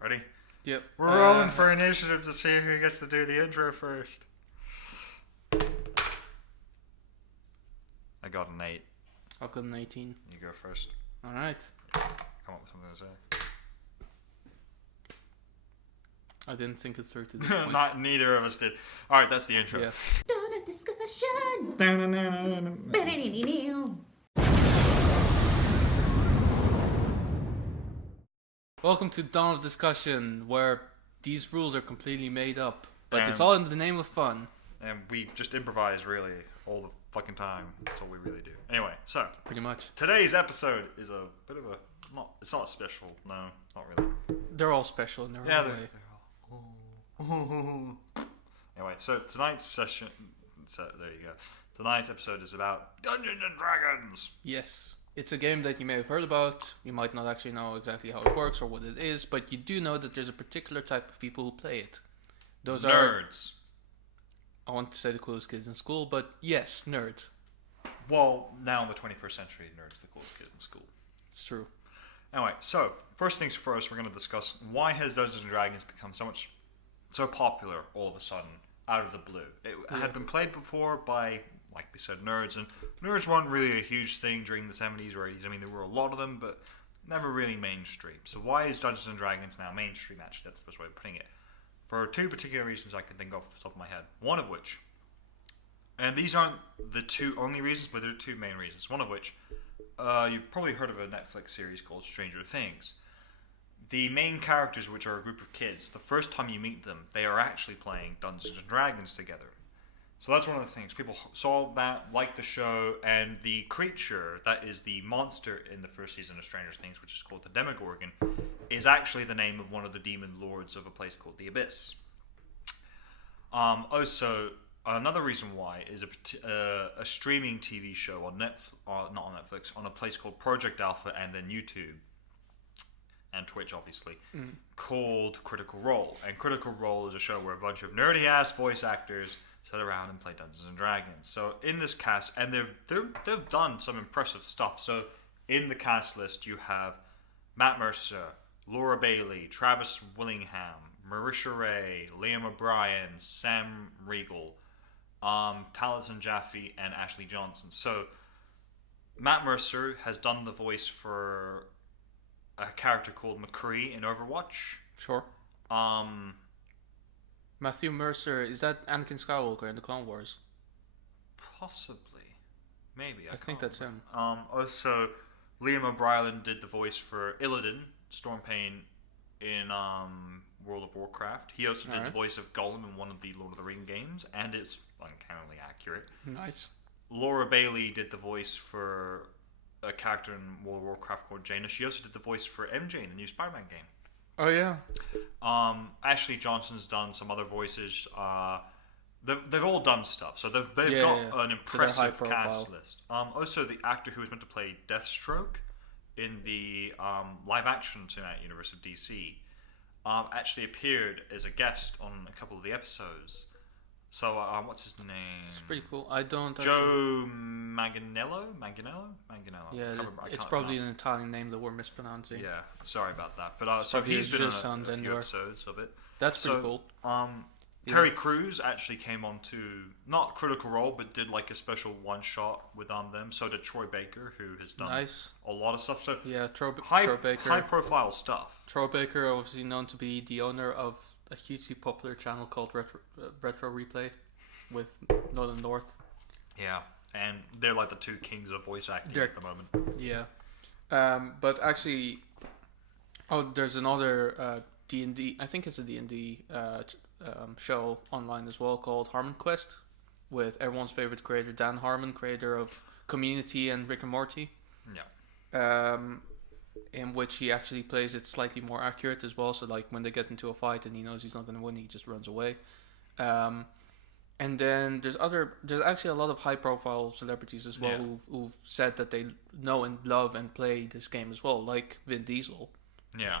Ready? Yep. We're rolling for initiative to see who gets to do the intro first. I got an 8. I've got an 18. You go first. Alright. Come up with something to say. I didn't think it through to this point. Not neither of us did. Alright, that's the intro. Yeah. Dawn of discussion. Welcome to Dawn of Discussion, where these rules are completely made up, but it's And- all in the name of fun. And we just improvise really all the fucking time. That's all we really do. Anyway, so Pretty much. today's episode is a bit of a it's not special, no, not really. They're all special in their Yeah, own they're way. all Anyway, so tonight's session there you go. Tonight's episode is about Dungeons and Dragons. Yes. It's a game that you may have heard about. You might not actually know exactly how it works or what it is, but you do know that there's a particular type of people who play it. Those are, Nerds. I want to say the coolest kids in school, but yes, nerds. Well, now in the 21st century, nerds are the coolest kid in school. It's true. Anyway, so first things first, we're going to discuss why has Dungeons and Dragons become so popular all of a sudden out of the blue. It had been played before by, like we said, nerds, and nerds weren't really a huge thing during the 70s or 80s. I mean, there were a lot of them, but never really mainstream. So why is Dungeons and Dragons now mainstream? Actually, that's the best way of putting it. For two particular reasons I can think of off the top of my head. One of which, and these aren't the two only reasons, but there are two main reasons. One of which, you've probably heard of a Netflix series called Stranger Things. The main characters, which are a group of kids, the first time you meet them, they are actually playing Dungeons and Dragons together. So that's one of the things. People saw that, liked the show, and the creature that is the monster in the first season of Stranger Things, which is called the Demogorgon, is actually the name of one of the demon lords of a place called the Abyss. Also, another reason why is a streaming TV show on not on Netflix, on a place called Project Alpha, and then YouTube and Twitch, obviously, called Critical Role. And Critical Role is a show where a bunch of nerdy ass voice actors sit around and play Dungeons and Dragons. So in this cast, and they've done some impressive stuff. So in the cast list, you have Matt Mercer, Laura Bailey, Travis Willingham, Marisha Ray, Liam O'Brien, Sam Riegel, Taliesin Jaffe, and Ashley Johnson. So Matt Mercer has done the voice for a character called McCree in Overwatch. Sure. Matthew Mercer, is that Anakin Skywalker in the Clone Wars? Possibly. Maybe. I think that's him. Also, Liam O'Brien did the voice for Illidan, Stormpain, in World of Warcraft. He also did the voice of Gollum in one of the Lord of the Rings games, and it's uncannily accurate. Nice. Laura Laura Bailey did the voice for a character in World of Warcraft called Jaina. She also did the voice for MJ in the new Spider-Man game. Oh, yeah. Ashley Johnson's done some other voices. They've all done stuff, so they've got an impressive cast list. Also, the actor who was meant to play Deathstroke in the live-action Cinematic Universe of DC actually appeared as a guest on a couple of the episodes. So, what's his name? It's pretty cool. I don't Joe Manganiello? Yeah, it's probably an Italian name that we're mispronouncing. Yeah, sorry about that. But so probably he's been just on a sounds few anywhere. episodes of it. That's pretty cool. Terry Crews actually came on to not Critical Role, but did like a special one shot with them. So did Troy Baker, who has done a lot of stuff. So yeah, Troy Baker. High profile stuff. Troy Baker, obviously known to be the owner of a hugely popular channel called Retro Replay with Nolan North. Yeah, and they're like the two kings of voice acting at the moment. Yeah, but actually, there's another D&D. I think it's a D&D show online as well called Harmon Quest, with everyone's favorite creator Dan Harmon, creator of Community and Rick and Morty. Yeah. In which he actually plays it slightly more accurate as well. So like when they get into a fight and he knows he's not going to win, he just runs away. And then there's actually a lot of high profile celebrities as well who've said that they know and love and play this game as well, like Vin Diesel. Yeah.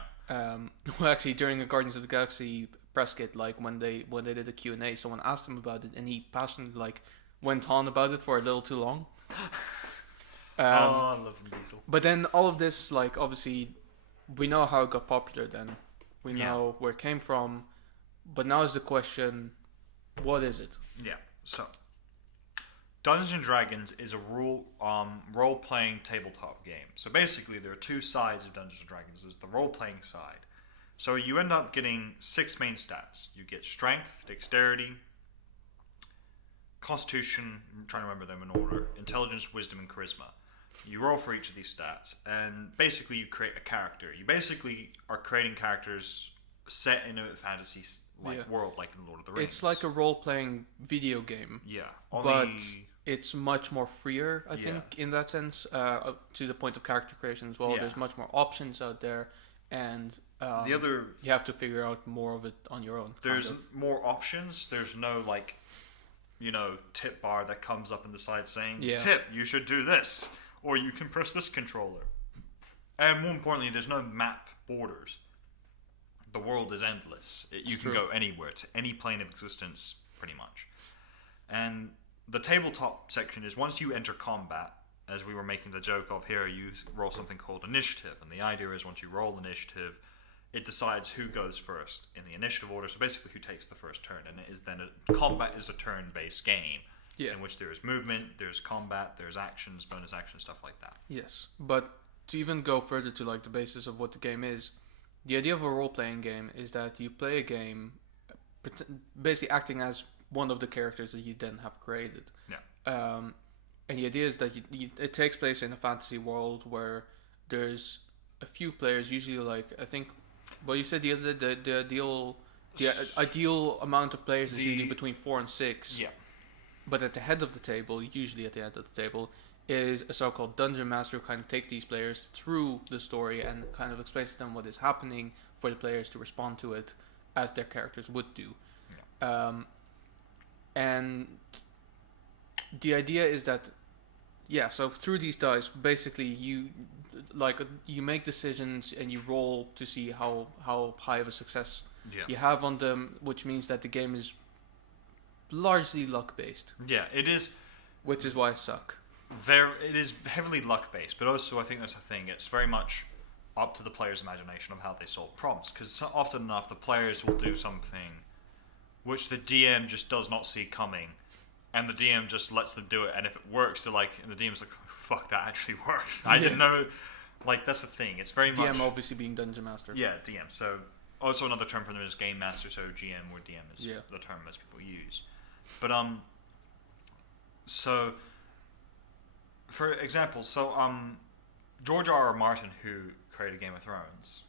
Who actually during the Guardians of the Galaxy press kit, like when they did a Q&A, someone asked him about it and he passionately went on about it for a little too long. I love Vin Diesel. But then all of this, obviously, we know how it got popular then. We Yeah. know where it came from, but now is the question: what is it? Yeah. So, Dungeons and Dragons is a role playing tabletop game. So basically, there are two sides of Dungeons and Dragons. There's the role playing side. So you end up getting 6 main stats. You get Strength, Dexterity, Constitution. I'm trying to remember them in order. Intelligence, Wisdom, and Charisma. You roll for each of these stats, and basically you create a character. You basically are creating characters set in a fantasy world, like in Lord of the Rings. It's like a role-playing video game, yeah, but it's much more freer, I Yeah. think, in that sense, to the point of character creation as well. Yeah. There's much more options out there, and the other. you have to figure out more of it on your own. There's kind of. more options. There's no tip bar that comes up in the side saying, Yeah. "Tip, you should do this," or "You can press this controller." And more importantly, there's no map borders. The world is endless. You can true. go anywhere to any plane of existence, pretty much. And the tabletop section is once you enter combat, as we were making the joke of here, you roll something called initiative, and the idea is once you roll initiative, it decides who goes first in the initiative order. So basically, who takes the first turn, and it is then combat is a turn-based game Yeah. in which there is movement, there's combat, there's actions, bonus actions, stuff like that. Yes, but to even go further to like the basis of what the game is, the idea of a role-playing game is that you play a game, basically acting as one of the characters that you then have created. Yeah. And the idea is that it takes place in a fantasy world where there's a few players, usually like I think, well, you said the ideal amount of players is usually between 4 and 6. Yeah. But at the head of the table, usually at the end of the table, is a so-called dungeon master who kind of takes these players through the story and kind of explains to them what is happening for the players to respond to it as their characters would do. Yeah. And the idea is that, so through these dice, basically you make decisions and you roll to see how high of a success Yeah. you have on them, which means that the game is largely luck-based, Yeah, it is. which is why I suck. It is heavily luck based, but also I think that's the thing. It's very much up to the player's imagination of how they solve problems. Because often enough, the players will do something which the DM just does not see coming, and the DM just lets them do it. And if it works, they're like, and the DM's like, "Fuck, that actually worked. I didn't know." Like that's the thing. It's very much DM obviously being dungeon master. yeah, DM. So also another term for them is game master. So GM or DM is Yeah. the term most people use. But so. For example, George R. R. Martin, who created Game of Thrones,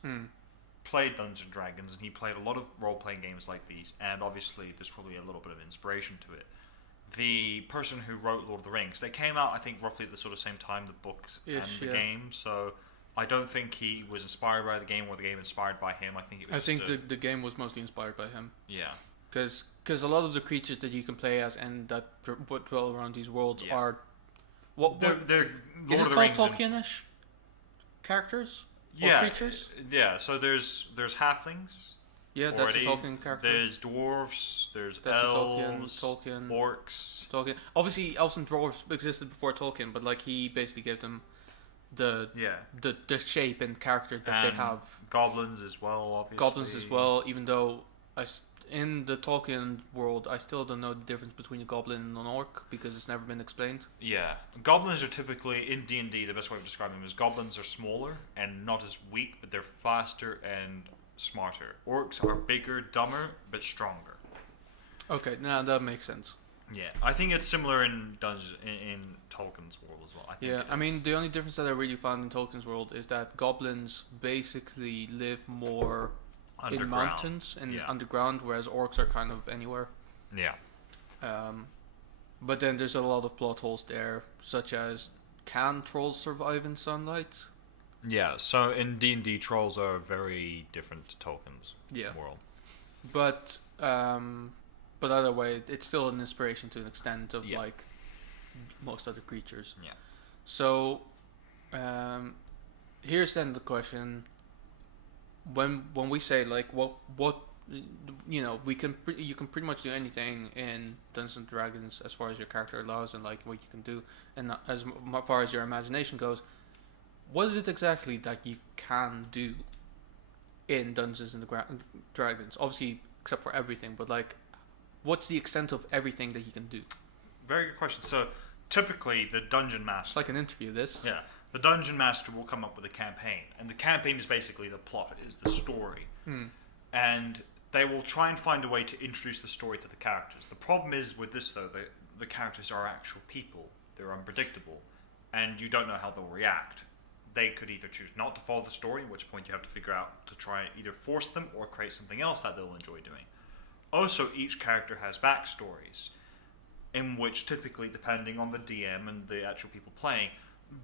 played Dungeons and Dragons, and he played a lot of role-playing games like these, and obviously there's probably a little bit of inspiration to it. The person who wrote Lord of the Rings, they came out, I think, roughly at the sort of same time, the books and the game, so I don't think he was inspired by the game or the game inspired by him. I think it was the game was mostly inspired by him. Yeah. Because a lot of the creatures that you can play as and that dwell around these worlds Yeah. are... They're is Lord it of the called Rings Tolkien-ish characters? yeah, Or creatures? Yeah, so there's halflings. Yeah, that's a already. Tolkien character. There's dwarves, there's That's a elves, Tolkien. orcs. Tolkien. Obviously, elves and dwarves existed before Tolkien, but like he basically gave them the shape and character that they And have. Goblins as well, obviously. Goblins as well, even though in the Tolkien world, I still don't know the difference between a goblin and an orc because it's never been explained. Yeah, goblins are typically in D&D. The best way of describing them is goblins are smaller and not as weak, but they're faster and smarter. Orcs are bigger, dumber, but stronger. Okay, now that makes sense. Yeah, I think it's similar in in Tolkien's world as well. I think Yeah, it I mean is. the only difference that I really found in Tolkien's world is that goblins basically live more in Underground. mountains and Yeah. underground, whereas orcs are kind of anywhere. Yeah. But then there's a lot of plot holes there, such as can trolls survive in sunlight? Yeah, so in D&D, trolls are very different to Tolkien's world. But either way, it's still an inspiration to an extent of like most other creatures. Yeah. So here's then the question: when we say like what you can pretty much do anything in Dungeons and Dragons as far as your character allows and like what you can do, and as far as your imagination goes, what is it exactly that you can do? in Dungeons and Dragons? Obviously, except for everything, but like, what's the extent of everything that he can do? Very good question. So typically, the dungeon It's master, like an interview. This. yeah, the dungeon master will come up with a campaign, and the campaign is basically the plot, is the story, and they will try and find a way to introduce the story to the characters. The problem is with this though, the characters are actual people. They're unpredictable, and you don't know how they'll react. They could either choose not to follow the story, at which point you have to figure out to try and either force them or create something else that they'll enjoy doing. Also, each character has backstories, in which typically, depending on the DM and the actual people playing,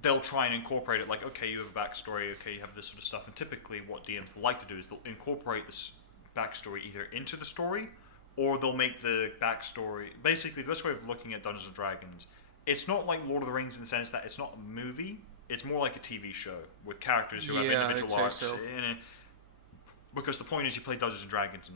they'll try and incorporate it. Like, okay, you have a backstory, okay, you have this sort of stuff, and typically what DMs will like to do is they'll incorporate this backstory either into the story, or they'll make the backstory... Basically, the best way of looking at Dungeons & Dragons, it's not like Lord of the Rings in the sense that it's not a movie, it's more like a TV show with characters who have individual arcs in it. Because the point is you play Dungeons & Dragons in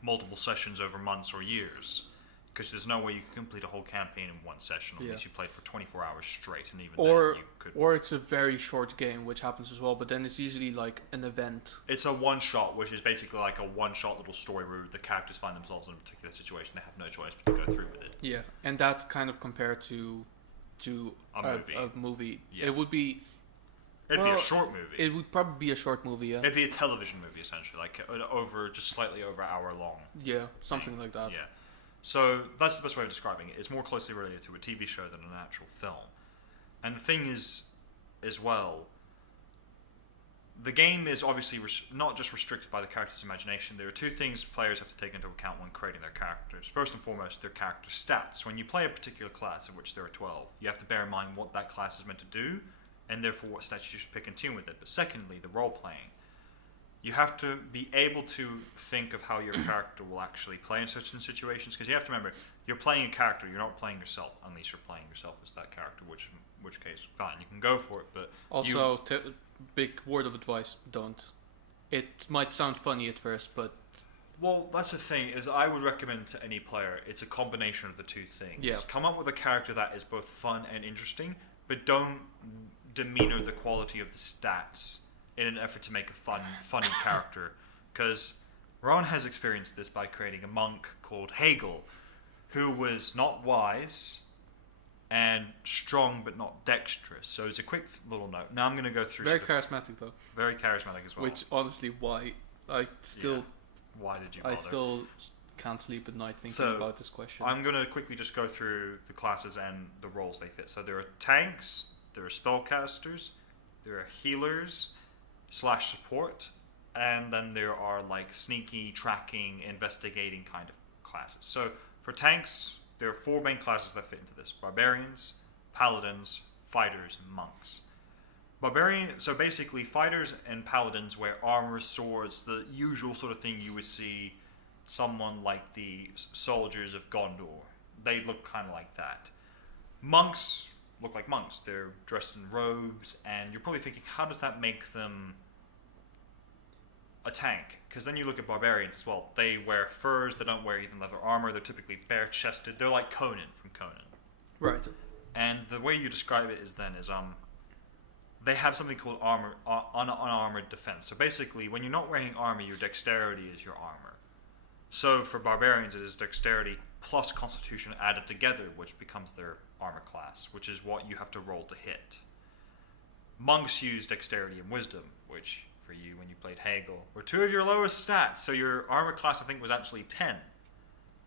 multiple sessions over months or years. Because there's no way you can complete a whole campaign in one session unless you played for 24 hours straight, and even then you could... Or it's a very short game, which happens as well, but then it's usually like an event. It's a one-shot, which is basically like a one-shot little story where the characters find themselves in a particular situation. They have no choice but to go through with it. Yeah, and that kind of compared to a movie. Yeah. It would be... It'd be a short movie. It would probably be a short movie, yeah. It'd be a television movie, essentially, like just slightly over an hour long. Yeah, something like that. Yeah. So that's the best way of describing it. It's more closely related to a TV show than an actual film. And the thing is, as well, the game is obviously not just restricted by the character's imagination. There are two things players have to take into account when creating their characters. First and foremost, their character stats. When you play a particular class, of which there are 12, you have to bear in mind what that class is meant to do, and therefore what stats you should pick in tune with it. But secondly, the role-playing. You have to be able to think of how your character will actually play in certain situations, because you have to remember, you're playing a character, you're not playing yourself, unless you're playing yourself as that character, which case, fine, you can go for it, but... Also, big word of advice, don't. It might sound funny at first, but... Well, that's the thing, is I would recommend to any player, it's a combination of the two things. Yeah. Come up with a character that is both fun and interesting, but don't demeanor the quality of the stats in an effort to make a funny character. Because Ron has experienced this by creating a monk called Hegel, who was not wise and strong but not dexterous. So it's a quick little note. Now I'm going to go through... Very charismatic, though. Very charismatic as well. Which, honestly, why? I still... Yeah. Why did you bother? I still can't sleep at night thinking about this question. I'm going to quickly just go through the classes and the roles they fit. So there are tanks, there are spellcasters, there are healers / support, and then there are like sneaky, tracking, investigating kind of classes. So for tanks, there are 4 main classes that fit into this: barbarians, paladins, fighters, and monks. So basically fighters and paladins wear armor, swords, the usual sort of thing you would see someone like the soldiers of Gondor. They look kind of like that. Monks look like monks. They're dressed in robes, and you're probably thinking, how does that make them a tank? Because then you look at barbarians as well. They wear furs, they don't wear even leather armor, they're typically bare-chested. They're like Conan from Conan. Right. And the way you describe it is they have something called unarmored defense. So basically, when you're not wearing armor, your dexterity is your armor. So for barbarians, it is dexterity plus constitution added together, which becomes their armor class, which is what you have to roll to hit. Monks use dexterity and wisdom, which for you, when you played Hegel, were 2 of your lowest stats. So your armor class, I think, was actually 10.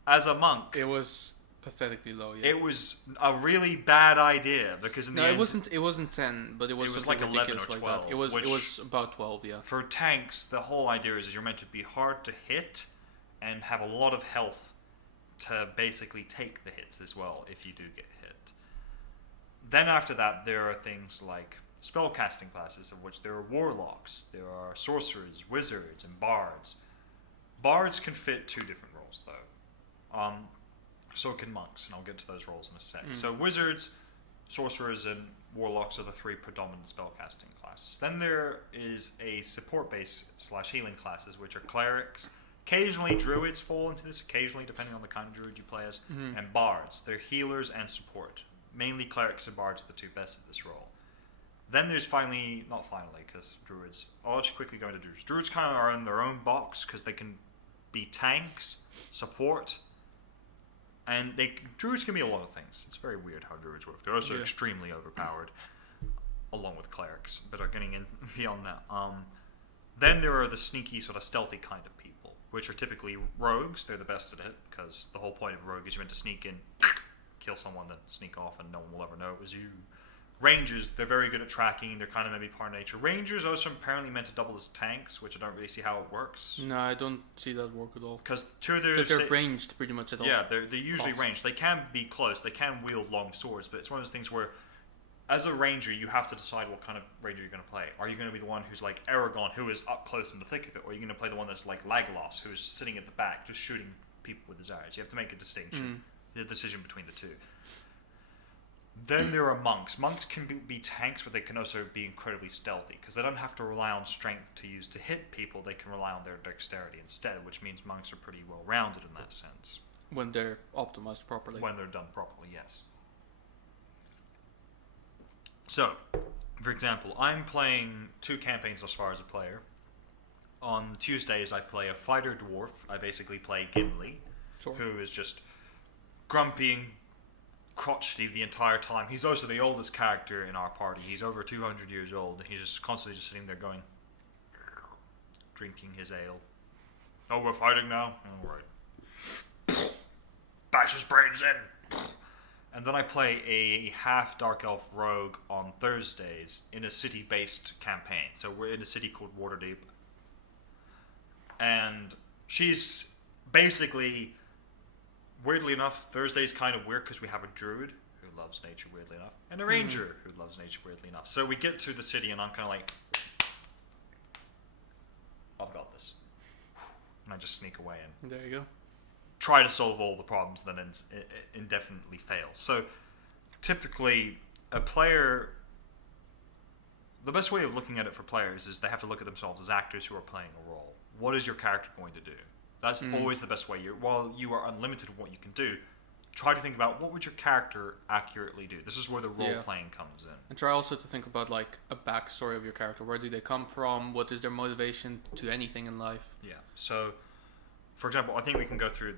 As a monk, it was pathetically low. Yeah. It was a really bad idea, because in the end, it wasn't 10, but it was like 11 or 12. Like that. It was about 12. Yeah. For tanks, the whole idea is you're meant to be hard to hit and have a lot of health to basically take the hits as well if you do get hit. Then after that, there are things like spellcasting classes, of which there are warlocks, there are sorcerers, wizards, and bards. Bards can fit 2 different roles, though. So can monks, and I'll get to those roles in a sec. So wizards, sorcerers, and warlocks are the 3 predominant spellcasting classes. Then there is a support-based / healing classes, which are clerics. Occasionally druids fall into this, occasionally depending on the kind of druid you play as, and bards. They're healers and support. Mainly clerics and bards are the 2 best at this role. Then there's not finally, because druids. I'll just quickly go into druids. Druids kind of are in their own box because they can be tanks, support, and druids can be a lot of things. It's very weird how druids work. They're also extremely overpowered, along with clerics, but are getting in beyond that. Then there are the sneaky, sort of stealthy kind of people, which are typically rogues. They're the best at it because the whole point of rogue is you're meant to sneak in, kill someone, then sneak off, and no one will ever know it was you. Rangers, they're very good at tracking. They're kind of maybe part of nature. Rangers also apparently meant to double as tanks, which I don't really see how it works. No, I don't see that work at all. Because they're ranged pretty much at all. Yeah, they're usually ranged. They can be close. They can wield long swords, but it's one of those things where, as a ranger, you have to decide what kind of ranger you're going to play. Are you going to be the one who's like Aragorn, who is up close in the thick of it, or are you going to play the one that's like Legolas, who is sitting at the back, just shooting people with his arrows? You have to make a distinction, the decision between the two. Then there are monks. Monks can be tanks, but they can also be incredibly stealthy because they don't have to rely on strength to hit people. They can rely on their dexterity instead, which means monks are pretty well rounded in that sense. When they're optimized properly. When they're done properly, yes. So, for example, I'm playing 2 campaigns as far as a player. On Tuesdays, I play a fighter dwarf. I basically play Gimli, who is just grumpy and crotchety the entire time. He's also the oldest character in our party. He's over 200 years old, and he's just constantly just sitting there going, drinking his ale. Oh, we're fighting now? All right. Bash his brains in. And then I play a half Dark Elf rogue on Thursdays in a city-based campaign. So we're in a city called Waterdeep. And she's basically, weirdly enough, Thursday's kind of weird because we have a druid who loves nature, weirdly enough, and a ranger who loves nature, weirdly enough. So we get to the city and I'm kind of like, I've got this. And I just sneak away and there you go. Try to solve all the problems, then indefinitely fail. So typically, a player, the best way of looking at it for players is they have to look at themselves as actors who are playing a role. What is your character going to do? That's always the best way. While you are unlimited in what you can do, try to think about what would your character accurately do. This is where the role playing comes in. And try also to think about like a backstory of your character. Where do they come from? What is their motivation to anything in life? Yeah. So, for example, I think we can go through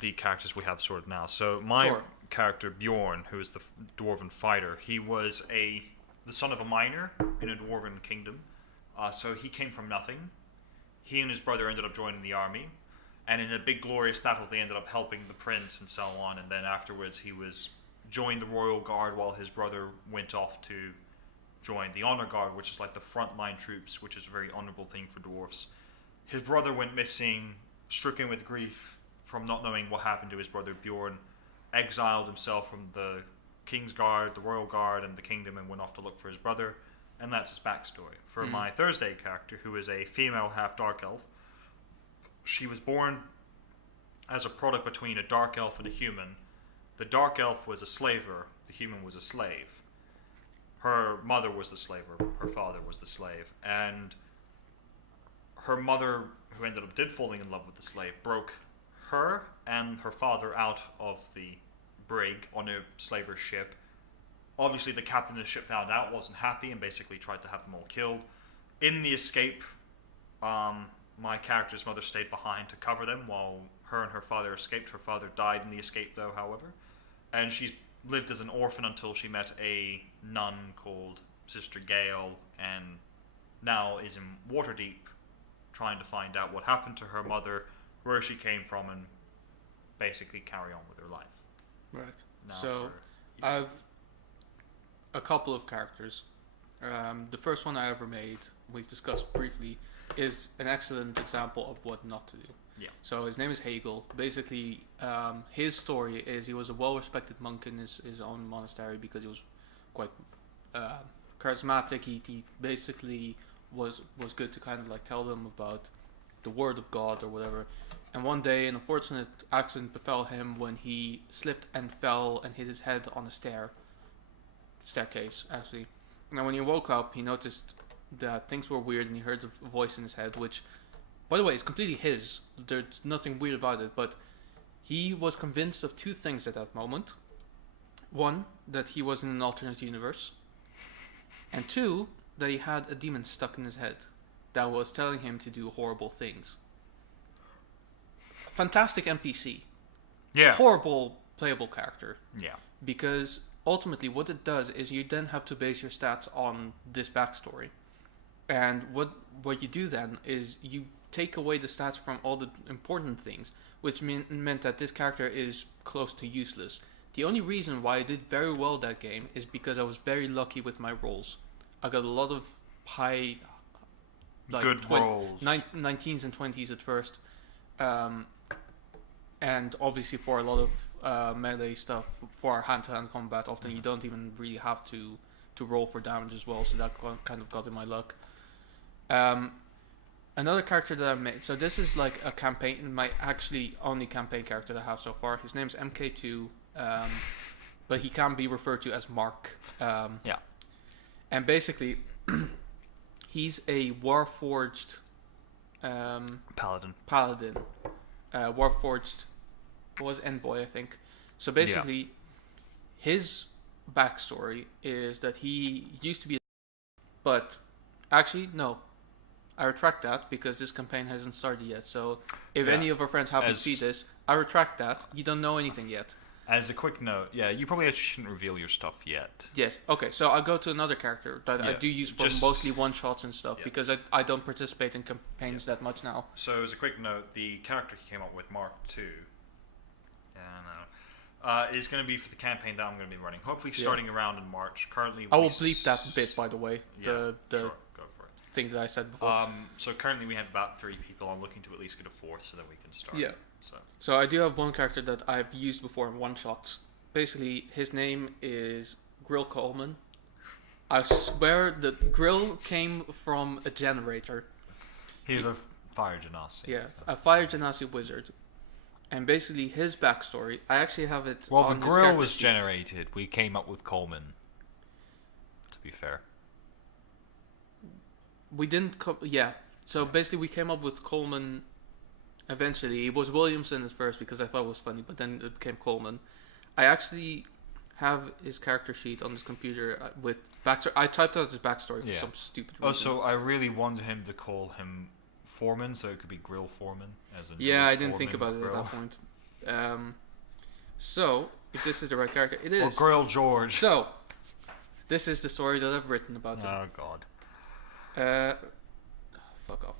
the characters we have sorted now. So my character Bjorn, who is the dwarven fighter, he was the son of a miner in a dwarven kingdom. So he came from nothing. He and his brother ended up joining the army, and in a big glorious battle they ended up helping the prince and so on. And then afterwards he joined the royal guard while his brother went off to join the honor guard, which is like the frontline troops, which is a very honorable thing for dwarfs. His brother went missing, stricken with grief from not knowing what happened to his brother. Bjorn exiled himself from the king's guard, the royal guard, and the kingdom, and went off to look for his brother. And that's his backstory. For my Thursday character, who is a female half dark elf, she was born as a product between a dark elf and a human. The dark elf was a slaver, the human was a slave. Her mother was the slaver, her father was the slave, and her mother, who ended up falling in love with the slave, broke her and her father out of the brig on a slaver's ship. Obviously, the captain of the ship found out, wasn't happy, and basically tried to have them all killed. In the escape, my character's mother stayed behind to cover them while her and her father escaped. Her father died in the escape, though, however. And she lived as an orphan until she met a nun called Sister Gale, and now is in Waterdeep trying to find out what happened to her mother, where she came from, and basically carry on with her life. Right. Now so, I've a couple of characters. The first one I ever made, we've discussed briefly, is an excellent example of what not to do. Yeah. So his name is Hegel. Basically, his story is he was a well-respected monk in his own monastery because he was quite charismatic. He basically was good to kind of like tell them about the word of God or whatever. And one day, an unfortunate accident befell him when he slipped and fell and hit his head on a staircase, actually. Now, when he woke up, he noticed that things were weird, and he heard a voice in his head, which, by the way, is completely his. There's nothing weird about it, but he was convinced of 2 things at that moment. One, that he was in an alternate universe. and 2, that he had a demon stuck in his head that was telling him to do horrible things. Fantastic NPC. Yeah. Horrible playable character. Yeah. Because ultimately what it does is you then have to base your stats on this backstory. And what you do then is you take away the stats from all the important things, which meant that this character is close to useless. The only reason why I did very well that game is because I was very lucky with my rolls. I got a lot of high, like good rolls, 19s and 20s at first, and obviously for a lot of melee stuff, for hand-to-hand combat, often you don't even really have to roll for damage as well. So that kind of got in my luck. Another character that I made. So this is like a campaign, my actually only campaign character that I have so far. His name's MK2, but he can be referred to as Mark. Yeah. And basically, he's a Warforged Paladin. Warforged was Envoy, I think. So basically, his backstory is that he used to be, but actually no, I retract that because this campaign hasn't started yet. So if any of our friends happen to see this, I retract that. You don't know anything yet. As a quick note, you probably actually shouldn't reveal your stuff yet. Yes. Okay. So I'll go to another character that I do use for mostly one-shots and stuff because I don't participate in campaigns that much now. So as a quick note, the character he came up with, Mark II, is going to be for the campaign that I'm going to be running. Hopefully starting around in March. Currently, I will bleep that bit, by the way. Sure, go for it. Thing that I said before. So currently we have about 3 people. I'm looking to at least get a 4th so that we can start. Yeah. So I do have one character that I've used before in one-shots. Basically, his name is Grill Coleman. I swear that Grill came from a generator. He's a fire genasi. Yeah, a fire genasi wizard. And basically, his backstory, I actually have it Well, on the his grill character was sheet. generated. We came up with Coleman. To be fair. We didn't so basically we came up with Coleman eventually. It was Williamson at first because I thought it was funny, but then it became Coleman. I actually have his character sheet on this computer with backstory. I typed out his backstory for some stupid reason. Oh, so I really wanted him to call him Foreman, so it could be Grill Foreman. I didn't think about it at that point. So, if this is the right character, it is. Or Grill George. So, this is the story that I've written about him. Oh, God. Fuck off.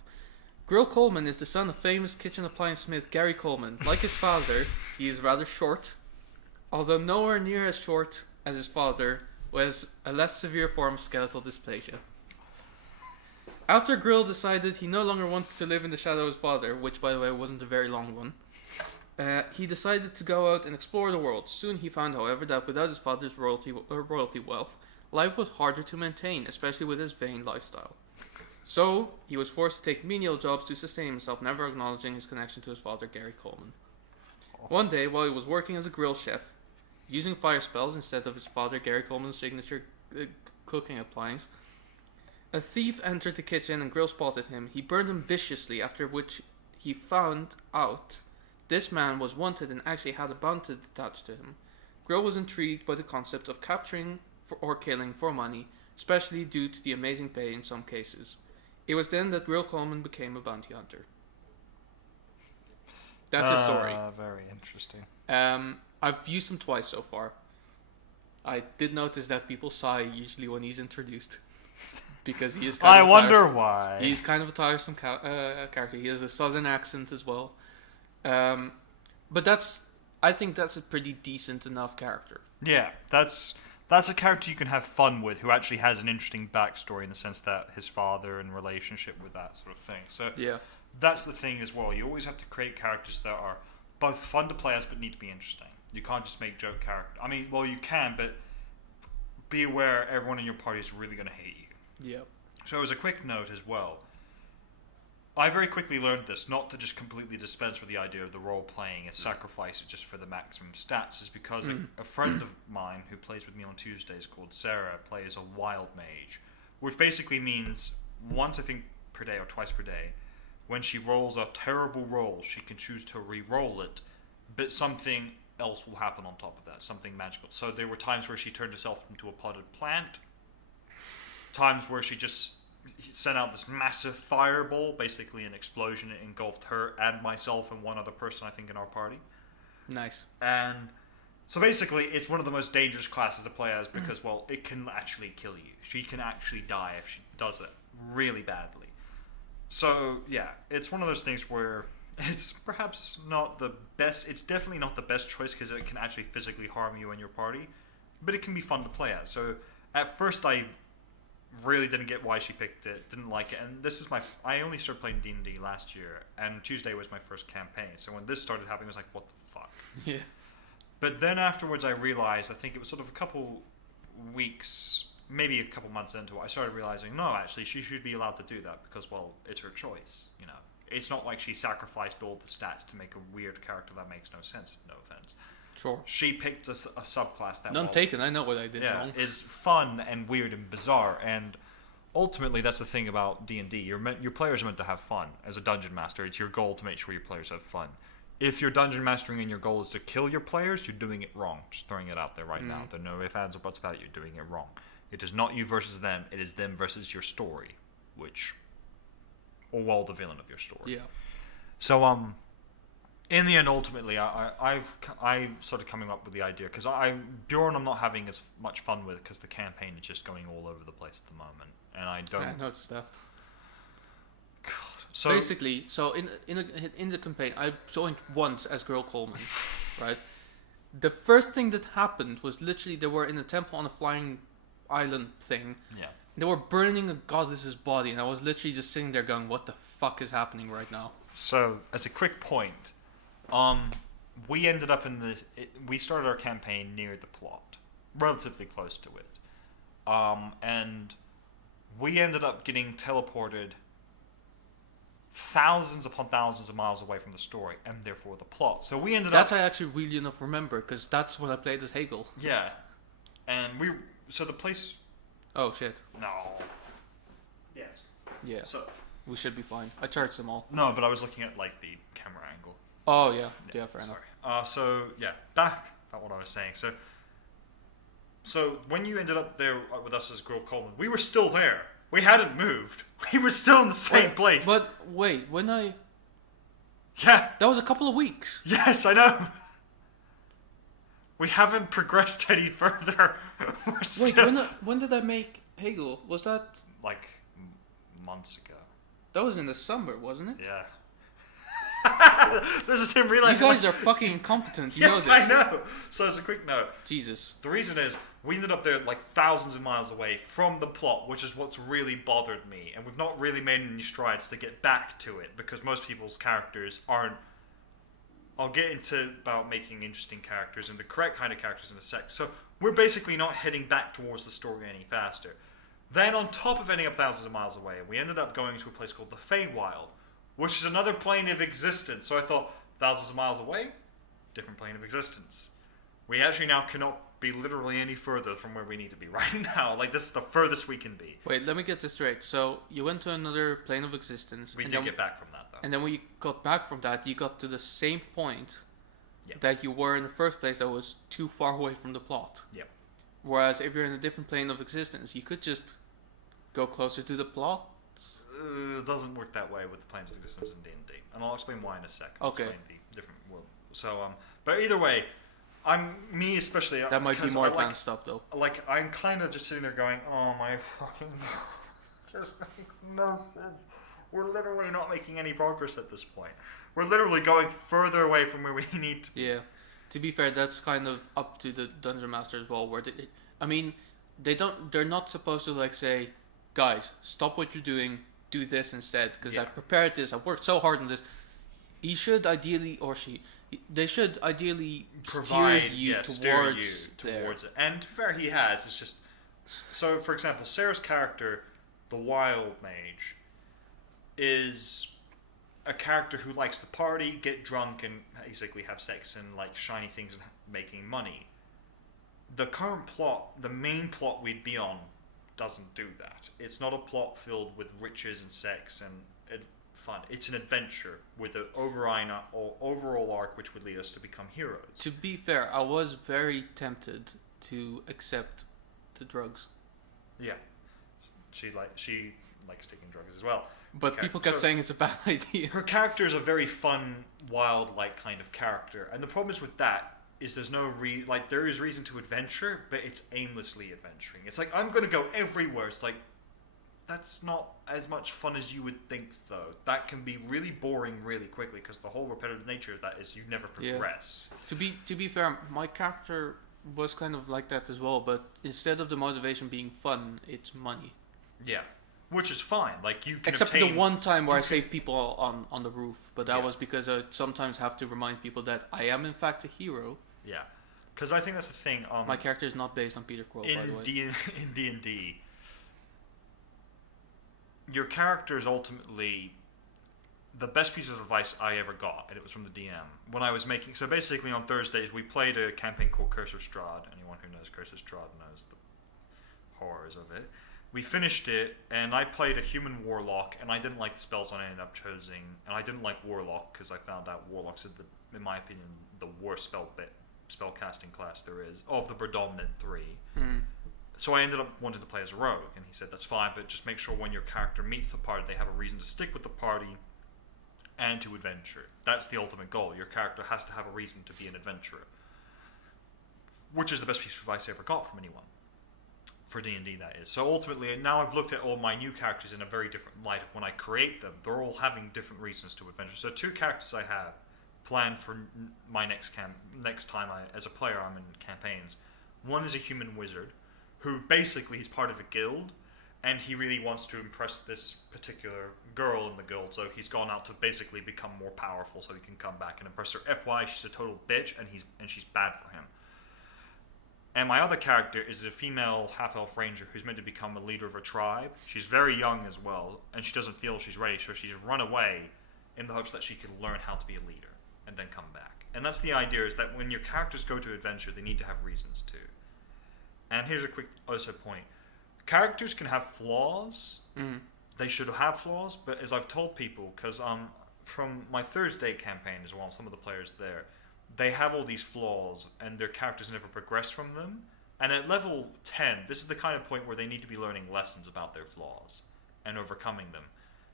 Grill Coleman is the son of famous kitchen appliance smith Gary Coleman. Like his father, he is rather short, although nowhere near as short as his father, who has a less severe form of skeletal dysplasia. After Grill decided he no longer wanted to live in the shadow of his father, which by the way wasn't a very long one, he decided to go out and explore the world. Soon he found, however, that without his father's royalty wealth, life was harder to maintain, especially with his vain lifestyle. So, he was forced to take menial jobs to sustain himself, never acknowledging his connection to his father, Gary Coleman. One day, while he was working as a grill chef, using fire spells instead of his father, Gary Coleman's signature cooking appliance, a thief entered the kitchen and Grill spotted him. He burned him viciously, after which he found out this man was wanted and actually had a bounty attached to him. Grill was intrigued by the concept of capturing or killing for money, especially due to the amazing pay in some cases. It was then that Grill Coleman became a bounty hunter. That's his story. Very interesting. I've used him twice so far. I did notice that people sigh usually when he's introduced. Because he is kind of wonder why. He's kind of a tiresome character. He has a southern accent as well. But I think that's a pretty decent enough character. Yeah, that's a character you can have fun with, who actually has an interesting backstory in the sense that his father and relationship with that sort of thing. So that's the thing as well. You always have to create characters that are both fun to play as but need to be interesting. You can't just make joke characters. I mean, well, you can, but be aware everyone in your party is really going to hate you. Yeah. So as a quick note as well, I very quickly learned this, not to just completely dispense with the idea of the role playing and sacrifice it just for the maximum stats, is because a friend of mine who plays with me on Tuesdays called Sarah plays a wild mage, which basically means once, I think, per day or twice per day, when she rolls a terrible roll, she can choose to re-roll it, but something else will happen on top of that, something magical. So there were times where she turned herself into a potted plant. times where she just sent out this massive fireball, basically an explosion. It engulfed her and myself and one other person, I think, in our party. Nice. And so basically, it's one of the most dangerous classes to play as because, well, it can actually kill you. She can actually die if she does it really badly. So, yeah, it's one of those things where it's perhaps not the best. It's definitely not the best choice because it can actually physically harm you and your party. But it can be fun to play as. So, at first, I really didn't get why she picked it, didn't like it, and this is I only started playing D&D last year, and Tuesday was my first campaign, so when this started happening, I was like, what the fuck? Yeah. But then afterwards I realized, I think it was sort of a couple weeks, maybe a couple months into it, I started realizing, no, actually, she should be allowed to do that, because, well, it's her choice, you know. It's not like she sacrificed all the stats to make a weird character that makes no sense, no offense. Sure. She picked a subclass that None taken. I know what I did wrong. is fun and weird and bizarre, and Ultimately, that's the thing about D&D. Your players are meant to have fun. As a dungeon master, it's your goal to make sure your players have fun. If you're dungeon mastering and your goal is to kill your players, you're doing it wrong. Just throwing it out there right now. There are no ifs, ands, or buts about it. You're doing it wrong. It is not you versus them. It is them versus your story, or well, the villain of your story. Yeah. So in the end, ultimately, I started coming up with the idea because Bjorn I'm not having as much fun with because the campaign is just going all over the place at the moment, and I don't. I noticed that. God. So basically, in the campaign, I joined once as Girl Coleman, right? The first thing that happened was literally they were in a temple on a flying island thing. Yeah. They were burning a goddess's body, and I was literally just sitting there going, "What the fuck is happening right now?" So as a quick point. We ended up we started our campaign near the plot, relatively close to it, and we ended up getting teleported thousands upon thousands of miles away from the story, and therefore the plot. So we ended That up. I actually really enough remember, because that's when I played as Hegel. Yeah, and so the place. Oh shit. No. Yes. Yeah. So We should be fine. I charged them all. no, but I was looking at like the camera angle. Oh yeah. Yeah, fair enough. Sorry. So yeah, back at what I was saying. So when you ended up there with us as Girl Coleman, we were still there. We hadn't moved. We were still in the same place. But wait, yeah, that was a couple of weeks. yes, I know. We haven't progressed any further. We're Wait, still when did I make Hegel? Was that like months ago. that was in the summer, wasn't it? Yeah. This is him realizing. You guys are fucking incompetent. You Yes, know this. I know. So as a quick note, Jesus. the reason is we ended up there like thousands of miles away from the plot, which is what's really bothered me, and we've not really made any strides to get back to it because most people's characters aren't. I'll get into about making interesting characters and the correct kind of characters in a sec. So we're basically not heading back towards the story any faster. Then on top of ending up thousands of miles away, we ended up going to a place called the Feywild, which is another plane of existence. So I thought, thousands of miles away, different plane of existence. We actually now cannot be literally any further from where we need to be right now. Like, this is the furthest we can be. Wait, let me get this straight. So you went to another plane of existence. We and did then, get back from that, though. And then when you got back from that, you got to the same point Yep. that you were in the first place that was too far away from the plot. Yep. Whereas if you're in a different plane of existence, you could just go closer to the plot. It doesn't work that way with the planes of existence in D&D. And I'll explain why in a second. Okay. Explain the different world. So, but either way, me especially. That might be 'cause more I like- advanced stuff, though. Like, I'm kind of just sitting there going, oh my fucking. This makes no sense. We're literally not making any progress at this point. We're literally going further away from where we need to be. Yeah. To be fair, that's kind of up to the dungeon master as well. They're not supposed to like say, guys, stop what you're doing, do this instead. Because I Yeah. prepared this, I worked so hard on this. He should ideally, or they should ideally steer you towards it. And to be fair, he has. It's just so. For example, Sarah's character, the Wild Mage, is a character who likes to party, get drunk, and basically have sex and like shiny things and making money. The current plot, the main plot we'd be on, doesn't do that. It's not a plot filled with riches and sex and fun. It's an adventure with an overall arc which would lead us to become heroes. To be fair, I was very tempted to accept the drugs. Yeah. She likes taking drugs as well. But Okay, people kept so- saying it's a bad idea. Her character is a very fun, wild-like kind of character, and the problem is with that is there's no there is reason to adventure, but it's aimlessly adventuring. It's like I'm gonna go everywhere. It's like that's not as much fun as you would think, though. That can be really boring really quickly because the whole repetitive nature of that is you never Yeah. progress. To be fair, my character was kind of like that as well, but instead of the motivation being fun, it's money. Yeah, which is fine. Like you can Except for the obtain- one time where I saved people on the roof, but that Yeah. was because I sometimes have to remind people that I am in fact a hero. Yeah, because I think that's the thing. My character is not based on Peter Quill, by the in way. D&D, your character is ultimately the best piece of advice I ever got, and it was from the DM when I was making. So basically, on Thursdays we played a campaign called Curse of Strahd. Anyone who knows Curse of Strahd knows the horrors of it. We finished it, and I played a human warlock, and I didn't like the spells I ended up choosing, and I didn't like warlock because I found out warlocks are in my opinion, the worst spellcasting class there is of the predominant three. Mm. So I ended up wanting to play as a rogue, and he said that's fine, but just make sure when your character meets the party, they have a reason to stick with the party and to adventure. That's the ultimate goal. Your character has to have a reason to be an adventurer, which is the best piece of advice I ever got from anyone. For D&D, that is. So ultimately, now I've looked at all my new characters in a very different light of when I create them. They're all having different reasons to adventure. So 2 characters I have planned for my next time as a player I'm in campaigns. One is a human wizard, who basically he's part of a guild, and he really wants to impress this particular girl in the guild, so he's gone out to basically become more powerful so he can come back and impress her. FY, she's a total bitch, and she's bad for him. And my other character is a female half-elf ranger who's meant to become a leader of a tribe. She's very young as well, and she doesn't feel she's ready, so she's run away in the hopes that she can learn how to be a leader and then come back. And that's the idea, is that when your characters go to adventure, they need to have reasons to. And here's a quick also point. Characters can have flaws. Mm. They should have flaws, but as I've told people, because from my Thursday campaign as well, some of the players there, they have all these flaws, and their characters never progress from them. And at level 10, this is the kind of point where they need to be learning lessons about their flaws and overcoming them.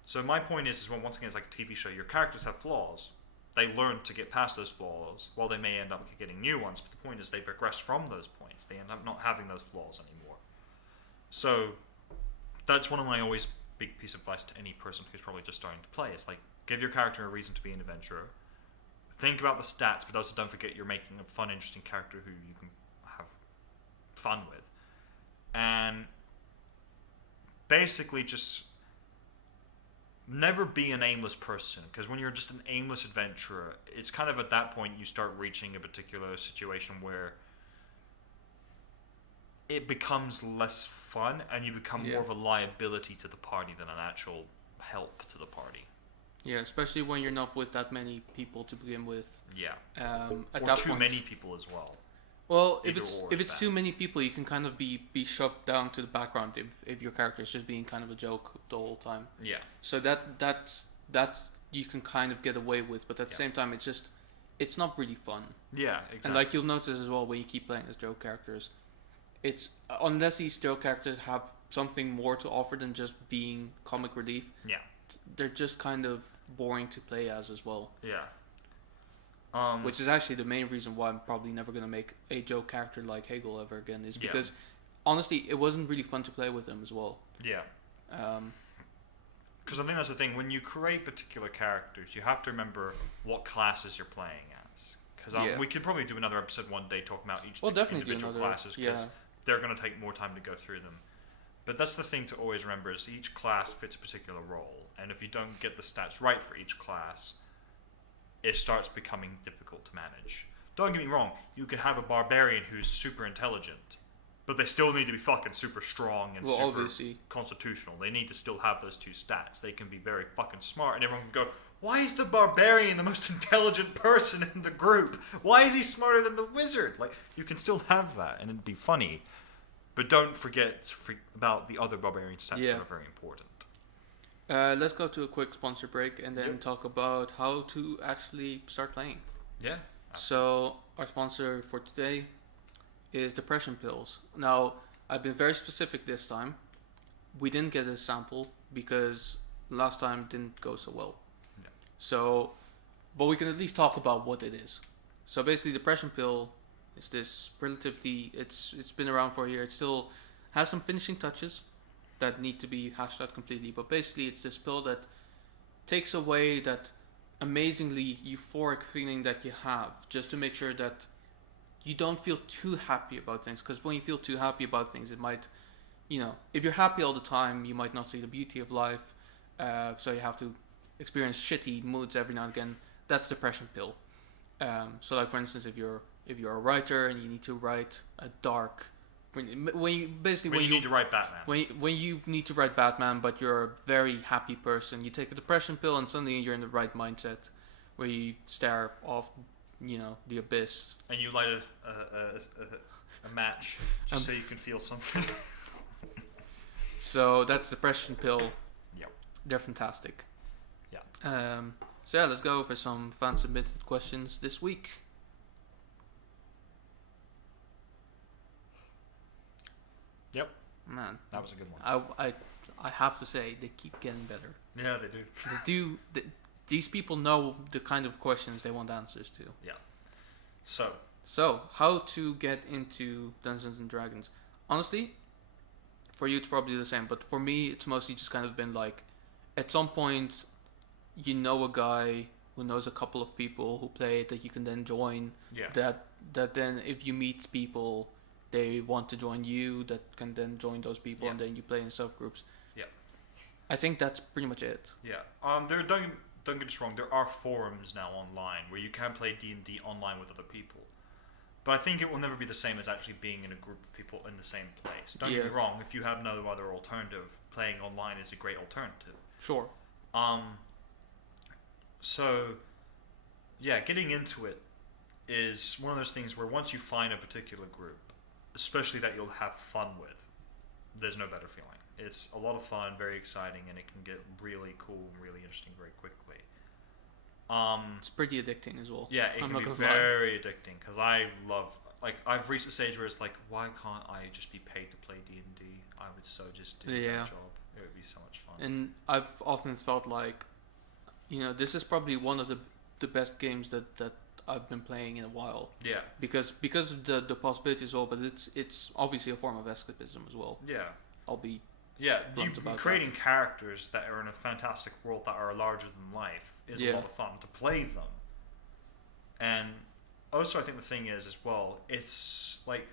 So my point is when once again, it's like a TV show, your characters have flaws. They learn to get past those flaws, while they may end up getting new ones, but the point is they progress from those points. They end up not having those flaws anymore. So that's one of my always big piece of advice to any person who's probably just starting to play. It's like, give your character a reason to be an adventurer. Think about the stats, but also don't forget you're making a fun, interesting character who you can have fun with. And basically just never be an aimless person, because when you're just an aimless adventurer, it's kind of at that point you start reaching a particular situation where it becomes less fun and you become more of a liability to the party than an actual help to the party. Yeah, especially when you're not with that many people to begin with. Yeah. At Or that too point, many people as well. Well, if Either it's or if is it's bad. too many people, you can kind of be shoved down to the background if your character is just being kind of a joke the whole time. Yeah. So that's you can kind of get away with, but at the same time, it's not really fun. Yeah, exactly. And like you'll notice as well when you keep playing as joke characters, it's unless these joke characters have something more to offer than just being comic relief, Yeah. they're just kind of boring to play as well. Yeah. Which is actually the main reason why I'm probably never going to make a joke character like Hegel ever again, is because honestly it wasn't really fun to play with him as well. Yeah. Because I think that's the thing. When you create particular characters, you have to remember what classes you're playing as. Because we could probably do another episode one day talking about each definitely do individual another, classes, because they're going to take more time to go through them. But that's the thing to always remember, is each class fits a particular role. And if you don't get the stats right for each class, it starts becoming difficult to manage. Don't get me wrong, you can have a barbarian who's super intelligent, but they still need to be fucking super strong and super obviously. constitutional. They need to still have those two stats. They can be very fucking smart, and everyone can go, why is the barbarian the most intelligent person in the group? Why is he smarter than the wizard? Like, you can still have that, and it'd be funny, but don't forget about the other barbarian stats that are very important. Let's go to a quick sponsor break and then talk about how to actually start playing. Yeah. So our sponsor for today is Depression Pills. Now, I've been very specific this time. we didn't get a sample because last time didn't go so well. Yeah. So, but we can at least talk about what it is. So basically, Depression Pill is this relatively. It's been around for a year. It still has some finishing touches that need to be hashed out completely. But basically, it's this pill that takes away that amazingly euphoric feeling that you have, just to make sure that you don't feel too happy about things. Because when you feel too happy about things, it might, if you're happy all the time, you might not see the beauty of life. So you have to experience shitty moods every now and again. That's Depression Pill. So like for instance, if you're a writer and you need to write a dark, when you need to write Batman. When you need to write Batman, but you're a very happy person, you take a Depression Pill and suddenly you're in the right mindset, where you stare off, the abyss. And you light a match just so you can feel something. So that's Depression Pill. Yep. They're fantastic. Yeah. So yeah, let's go over some fan submitted questions this week. Yep. Man, that was a good one. I have to say they keep getting better. Yeah, they do. They do. These people know the kind of questions they want answers to. Yeah. So how to get into Dungeons and Dragons? Honestly, for you it's probably the same, but for me it's mostly just kind of been like, at some point, a guy who knows a couple of people who play it that you can then join. Yeah. That then if you meet people, they want to join you, that can then join those people, and then you play in subgroups. Yeah. I think that's pretty much it. Yeah. Don't get us wrong. There are forums now online where you can play D&D online with other people. But I think it will never be the same as actually being in a group of people in the same place. Don't get me wrong. If you have no other alternative, playing online is a great alternative. Sure. So, yeah, getting into it is one of those things where once you find a particular group, especially that you'll have fun with, there's no better feeling. It's a lot of fun, very exciting, and it can get really cool and really interesting very quickly. It's pretty addicting as well. Yeah, it can be very addicting, because I've reached a stage where it's like, why can't I just be paid to play D&D? I would so just do that job. It would be so much fun. And I've often felt like, this is probably one of the best games that I've been playing in a while. Yeah. Because of the possibilities as well, but it's obviously a form of escapism as well. Yeah. I'll be blunt about creating characters that are in a fantastic world that are larger than life is a lot of fun to play them. And also I think the thing is as well, it's like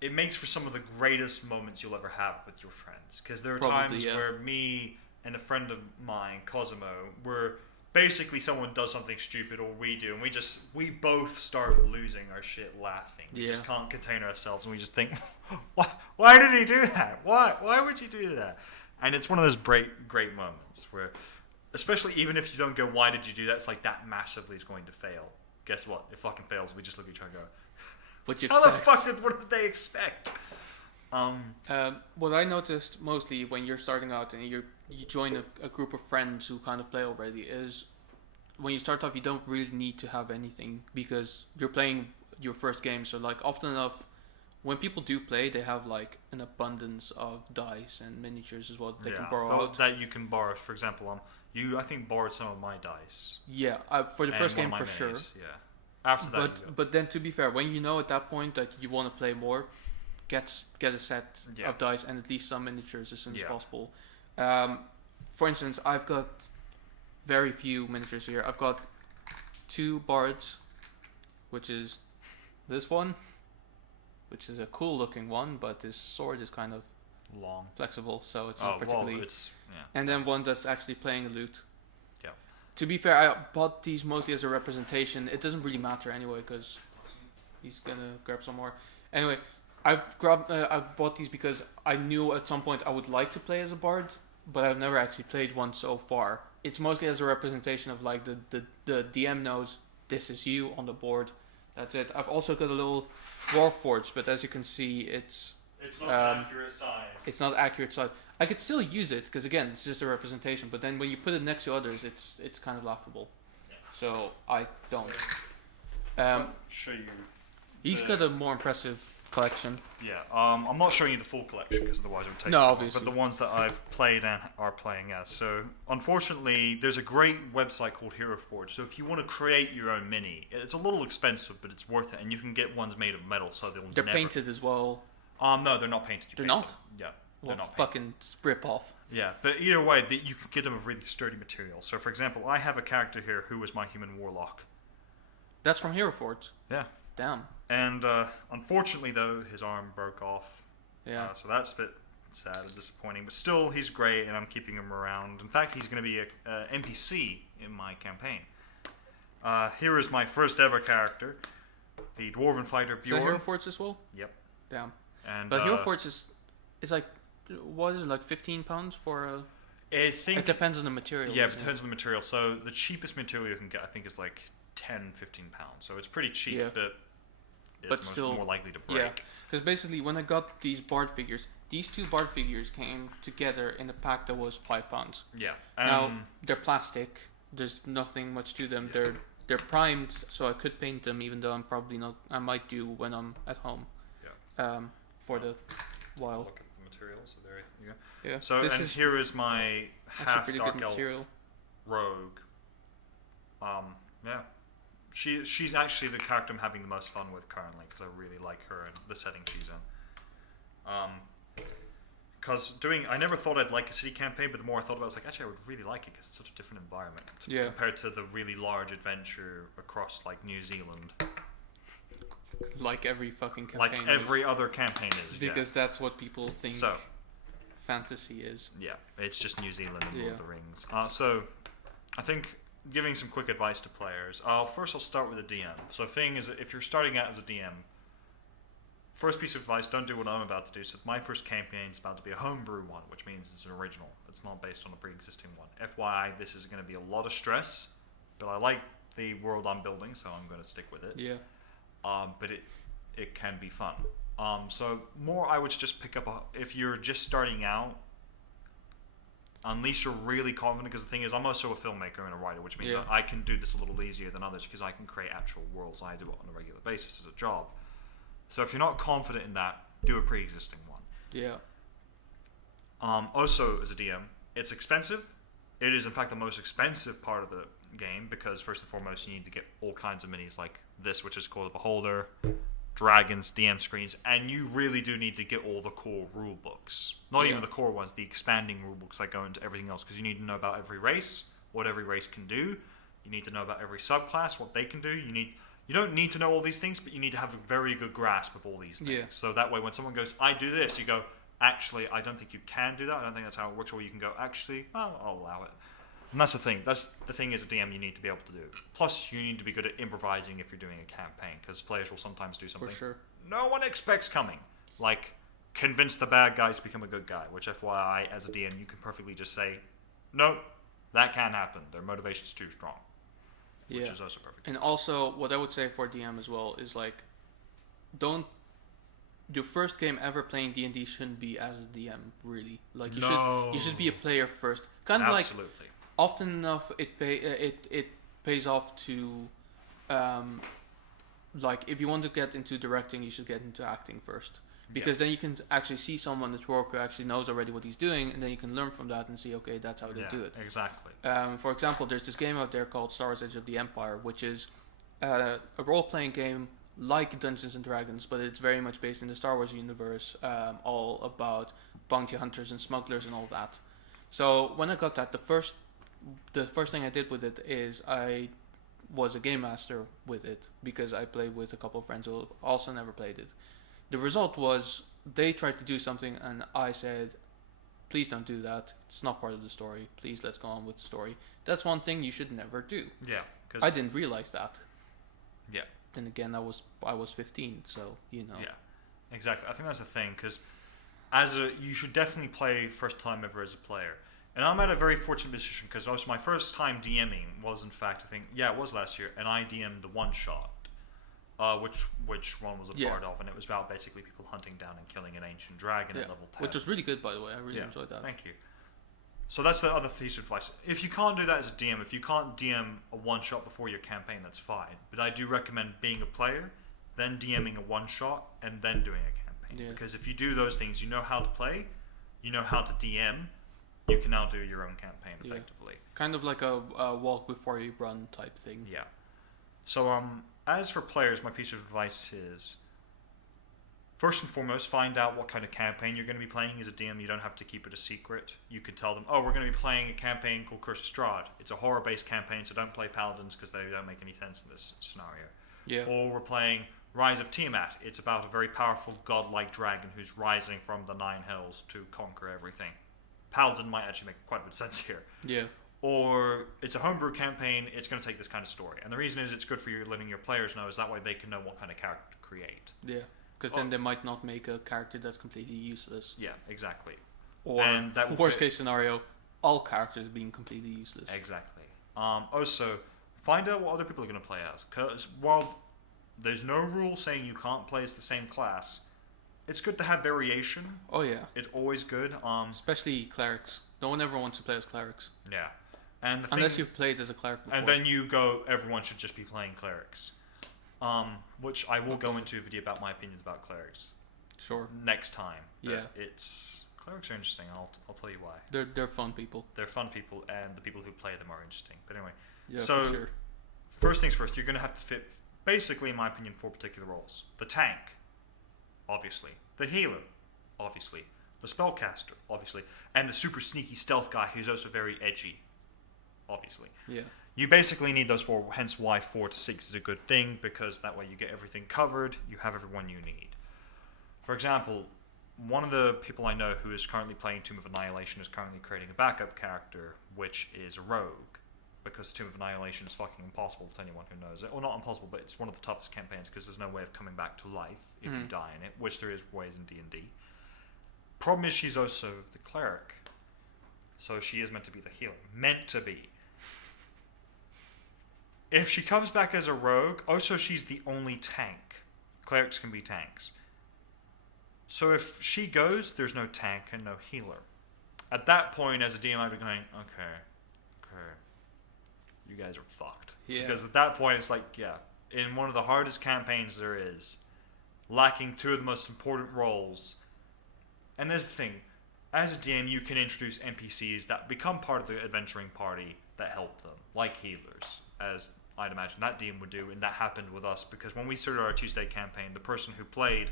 it makes for some of the greatest moments you'll ever have with your friends, because there are times where me and a friend of mine, Cosimo, were basically someone does something stupid or we do, and we both start losing our shit laughing. We just can't contain ourselves, and we just think, why did he do that? Why would you do that? And it's one of those great moments where, especially even if you don't go, why did you do that? It's like, that massively is going to fail. Guess what? It fucking fails. We just look at each other and go, what did they expect? What I noticed mostly when you're starting out and you join a group of friends who kind of play already is, when you start off you don't really need to have anything, because you're playing your first game. So like often enough when people do play, they have like an abundance of dice and miniatures as well that they can borrow out. That you can borrow. For example, you I think borrowed some of my dice. Yeah, for the first game for sure. Yeah. After that, but then to be fair, when you know at that point that you want to play more, get a set of dice and at least some miniatures as soon as possible. For instance, I've got very few miniatures here. I've got 2 bards, which is this one, which is a cool looking one, but this sword is kind of long, flexible, so it's not particularly. Well, and then one that's actually playing a lute. Yeah. To be fair, I bought these mostly as a representation. It doesn't really matter anyway, because he's gonna grab some more. Anyway, I bought these because I knew at some point I would like to play as a bard, but I've never actually played one so far. It's mostly as a representation of like the DM knows this is you on the board. That's it. I've also got a little Warforged, but as you can see, it's not accurate size. It's not accurate size. I could still use it because again, it's just a representation. But then when you put it next to others, it's kind of laughable. Yeah. So I don't. Show you. He's got a more impressive collection. Yeah, I'm not showing you the full collection because otherwise it would take No, too long, obviously. but the ones that I've played and are playing as. So, unfortunately, there's a great website called Hero Forge. So, if you want to create your own mini, it's a little expensive, but it's worth it, and you can get ones made of metal, so they'll They're never... painted as well. No, they're not painted. You They're paint not? them. Yeah, Well, they're not painted. fucking rip off. Yeah, but either way, you can get them of really sturdy material. So, for example, I have a character here who was my human warlock. That's from Hero Forge. Yeah. Damn. And unfortunately, though, his arm broke off. Yeah. So that's a bit sad and disappointing. But still, he's great, and I'm keeping him around. In fact, he's going to be a NPC in my campaign. Here is my first ever character, the Dwarven fighter Is that Bjorn. Hero Forge as well? Yep. Damn. And But Hero Forge is like, what is it, like £15 for a... I think It depends on the material. Yeah, it doesn't depends on the material. So the cheapest material you can get, I think, is like £10, £15. So it's pretty cheap, Yeah. but it's But still- more likely to break. Yeah, because basically when I got these Bard figures, these two Bard figures came together in a pack that was £5. Yeah. Now they're plastic. There's nothing much to them. They're primed, so I could paint them, even though I'm probably not. I might do when I'm at home. Yeah. For the while. Look at the material. So there you go. Yeah. So this and is here is my actually half pretty dark good elf material. rogue. Yeah. She's actually the character I'm having the most fun with currently because I really like her and the setting she's in. Because I never thought I'd like a city campaign, but the more I thought about it, I was like, actually, I would really like it because it's such a different environment Yeah. compared to the really large adventure across like New Zealand, Like every fucking like campaign. every other campaign is. because that's what people think So fantasy is. yeah, it's just New Zealand and Lord of Yeah. the Rings. So I think giving some quick advice to players. First, I'll start with a DM. So, thing is, if you're starting out as a DM, first piece of advice: don't do what I'm about to do. So, my first campaign is about to be a homebrew one, which means it's an original. It's not based on a pre-existing one. FYI, this is going to be a lot of stress, but I like the world I'm building, so I'm going to stick with it. Yeah. But it can be fun. So more, I would just pick up if you're just starting out. Unless you're really confident, because the thing is, I'm also a filmmaker and a writer, which means Yeah. that I can do this a little easier than others because I can create actual worlds. I do it on a regular basis as a job. So if you're not confident in that, do a pre-existing one. Yeah. Also, as a DM, it's expensive. It is, in fact, the most expensive part of the game because, first and foremost, you need to get all kinds of minis like this, which is called a Beholder, dragons, DM screens, and you really do need to get all the core rule books. Not Yeah. even the core ones, the expanding rule books that go into everything else, because you need to know about every race, what every race can do. You need to know about every subclass, what they can do. You don't need to know all these things, but you need to have a very good grasp of all these things. Yeah. So that way, when someone goes, "I do this," you go, "Actually, I don't think you can do that. I don't think that's how it works." Or you can go, "Actually, I'll allow it." And that's the thing. That's the thing as a DM you need to be able to do. Plus, you need to be good at improvising if you're doing a campaign, because players will sometimes do something For sure. no one expects coming. Like, convince the bad guy to become a good guy, which FYI, as a DM, you can perfectly just say, "No, that can't happen. Their motivation's too strong." Which Yeah. is also perfect. And also, what I would say for DM as well is like, don't. Your first game ever playing D&D shouldn't be as a DM, really. Like you should be a player first. Kind of like Absolutely. often enough it pays off to, like if you want to get into directing, you should get into acting first. Because then you can actually see someone at work who actually knows already what he's doing, and then you can learn from that and see, okay, that's how they do it. Exactly. For example, there's this game out there called Star Wars Edge of the Empire, which is a role-playing game like Dungeons and Dragons, but it's very much based in the Star Wars universe, all about bounty hunters and smugglers and all that. So when I got that, the first thing I did with it is I was a game master with it because I played with a couple of friends who also never played it. The result was they tried to do something and I said, please don't do that. It's not part of the story. Please, let's go on with the story. That's one thing you should never do. Yeah. 'Cause- I didn't realize that. Yeah. Then again, I was 15, so you know. Yeah. Exactly. I think that's the thing, because you should definitely play first time ever as a player. And I'm at a very fortunate position because also my first time DMing was, in fact, it was last year, and I DM'd the one shot, which Ron was a Yeah. part of, and it was about basically people hunting down and killing an ancient dragon at level 10. Which was really good, by the way. I really enjoyed that. Thank you. So that's the other piece of advice. If you can't do that as a DM, if you can't DM a one shot before your campaign, that's fine. But I do recommend being a player then DMing a one shot, and then doing a campaign. Yeah. Because if you do those things, you know how to play, you know how to DM, you can now do your own campaign Yeah. effectively. Kind of like a walk before you run type thing. Yeah. So as for players, my piece of advice is, first and foremost, find out what kind of campaign you're going to be playing as a DM. You don't have to keep it a secret. You can tell them, oh, we're going to be playing a campaign called Curse of Strahd. It's a horror-based campaign, so don't play Paladins because they don't make any sense in this scenario. Yeah. Or we're playing Rise of Tiamat. It's about a very powerful godlike dragon who's rising from the Nine Hells to conquer everything. Paladin might actually make quite a bit of sense here. Yeah. Or it's a homebrew campaign, it's going to take this kind of story. And the reason is it's good for you letting your players know, is that way they can know what kind of character to create. Yeah. Because then they might not make a character that's completely useless. Yeah, exactly. Or And that will worst fit- case scenario, all characters being completely useless. Exactly. Also, find out what other people are going to play as. Because while there's no rule saying you can't play as the same class, it's good to have variation. Oh yeah. It's always good. Especially clerics. No one ever wants to play as clerics. Yeah. And the Unless thing, you've played as a cleric before. and then you go, everyone should just be playing clerics. Which I will go into a video about my opinions about clerics Sure. next time. But Yeah. Clerics are interesting. I'll tell you why. They're fun people. They're fun people, and the people who play them are interesting. But anyway, Yeah, so for sure. first things first, you're going to have to fit, basically, in my opinion, 4 particular roles. The tank, obviously. The healer, obviously. The spellcaster, obviously. And the super sneaky stealth guy who's also very edgy, obviously. Yeah. You basically need those 4, hence why 4 to 6 is a good thing, because that way you get everything covered, you have everyone you need. For example, one of the people I know who is currently playing Tomb of Annihilation is currently creating a backup character, which is a rogue, because Tomb of Annihilation is fucking impossible to anyone who knows it. Or not impossible, but it's one of the toughest campaigns, because there's no way of coming back to life if you die in it, which there is ways in D&D. Problem is she's also the cleric, so she is meant to be the healer. Meant to be. If she comes back as a rogue, also she's the only tank. Clerics can be tanks. So if she goes, there's no tank and no healer. At that point, as a DM, I'd be going, okay, you guys are fucked. Yeah. Because at that point, it's like, yeah, in one of the hardest campaigns there is, lacking 2 of the most important roles. And there's the thing, as a DM, you can introduce NPCs that become part of the adventuring party that help them, like healers, as I'd imagine that DM would do, and that happened with us, because when we started our Tuesday campaign, the person who played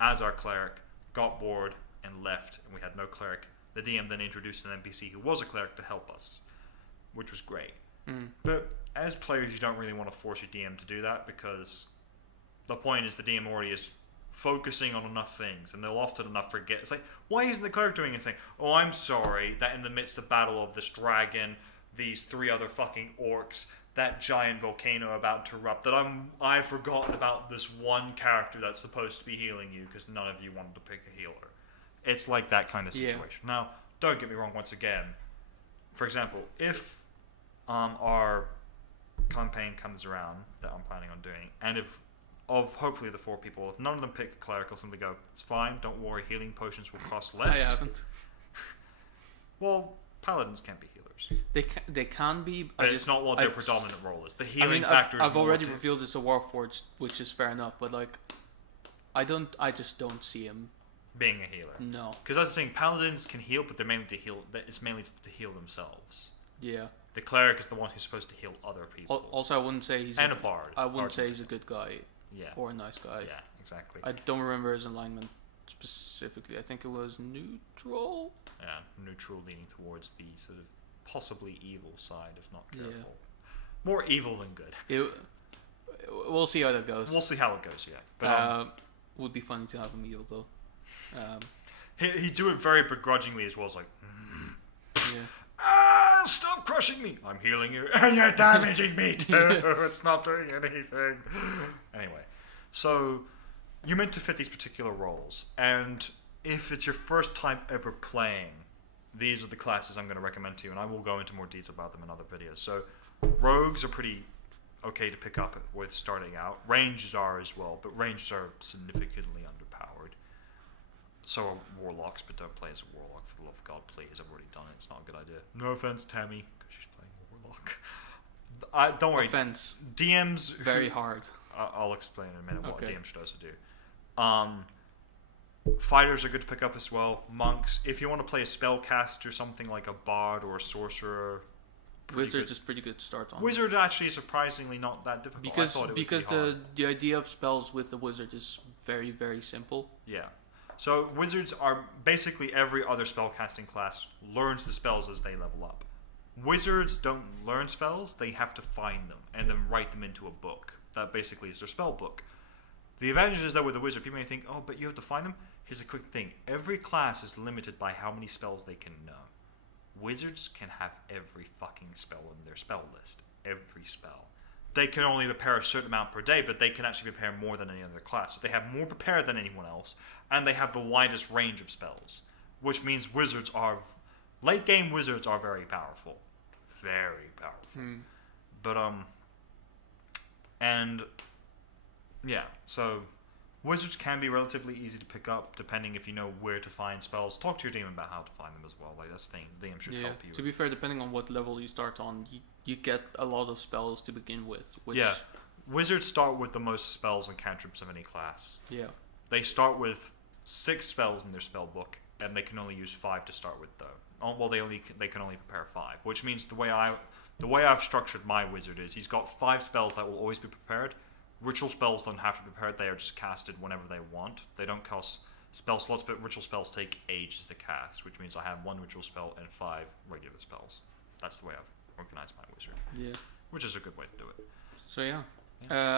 as our cleric got bored and left, and we had no cleric. The DM then introduced an NPC who was a cleric to help us, which was great. But as players, you don't really want to force your DM to do that, because the point is the DM already is focusing on enough things, and they'll often enough forget. It's like, why isn't the cleric doing anything? Oh, I'm sorry that in the midst of battle of this dragon, these 3 other fucking orcs, that giant volcano about to erupt, that I've forgotten about this one character that's supposed to be healing you because none of you wanted to pick a healer. It's like that kind of situation. Yeah. Now, don't get me wrong, once again, for example, if our campaign comes around that I'm planning on doing, and if of hopefully the 4 people, if none of them pick a cleric, I'll simply go, it's fine, don't worry, healing potions will cost less. I haven't. Well, paladins can't be healers. They can be. But it's not what their predominant role is. The I healing mean, factor is I've more already to- revealed it's a Warforged, which is fair enough. But like, I just don't see him. being a healer. No. Because that's the thing, paladins can heal, but they're mainly to heal. It's mainly to heal themselves. Yeah. The cleric is the one who's supposed to heal other people. Also, I wouldn't say he's And a bard. I wouldn't Bards say are he's a good guy Yeah. or a nice guy. Yeah, exactly. I don't remember his alignment specifically. I think it was neutral. Yeah, neutral, leaning towards the sort of possibly evil side, if not careful. More evil than good. We'll see how that goes. We'll see how it goes. Yeah, but would be funny to have him evil though. he'd do it very begrudgingly as well. It's like, Yeah. stop crushing me! I'm healing you, and you're damaging me too. It's not doing anything. Anyway, so you're meant to fit these particular roles, and if it's your first time ever playing, these are the classes I'm going to recommend to you, and I will go into more detail about them in other videos. So, rogues are pretty okay to pick up with starting out. Ranges are as well, but ranges are significantly underpowered. So are warlocks, but don't play as a warlock for the love of God, please. I've already done it. It's not a good idea. No offense, Tammy, because she's playing warlock. Don't worry. Offense. DMs Very hard. I'll explain in a minute what Okay. DM should also do. Fighters are good to pick up as well. Monks, if you want to play a spellcaster, something like a bard or a sorcerer. pretty Wizard good. is pretty good to start on. Wizard actually is surprisingly not that difficult. I because thought it because would be hard. the idea of spells with the wizard is very, very simple. Yeah. So wizards are basically every other spellcasting class learns the spells as they level up. Wizards don't learn spells, they have to find them and then write them into a book. That basically is their spell book. The advantage is that with a wizard, people may think, oh, but you have to find them. Here's a quick thing. Every class is limited by how many spells they can know. Wizards can have every fucking spell in their spell list. Every spell. They can only prepare a certain amount per day, but they can actually prepare more than any other class. So they have more prepared than anyone else, and they have the widest range of spells. Which means late game wizards are very powerful. Very powerful. But, and, yeah, so wizards can be relatively easy to pick up, depending if you know where to find spells. Talk to your DM about how to find them as well. Like, that's the thing. The DM should Yeah. help you. To be fair, depending on what level you start on, you get a lot of spells to begin with. Which, Yeah. Wizards start with the most spells and cantrips of any class. Yeah. They start with 6 spells in their spell book, and they can only use 5 to start with, though. Oh, well, they can only prepare 5, which means the way I've structured my wizard is he's got 5 spells that will always be prepared. Ritual spells don't have to be prepared; they are just casted whenever they want. They don't cost spell slots, but ritual spells take ages to cast, which means I have 1 ritual spell and 5 regular spells. That's the way I've organized my wizard, Yeah. which is a good way to do it. So yeah,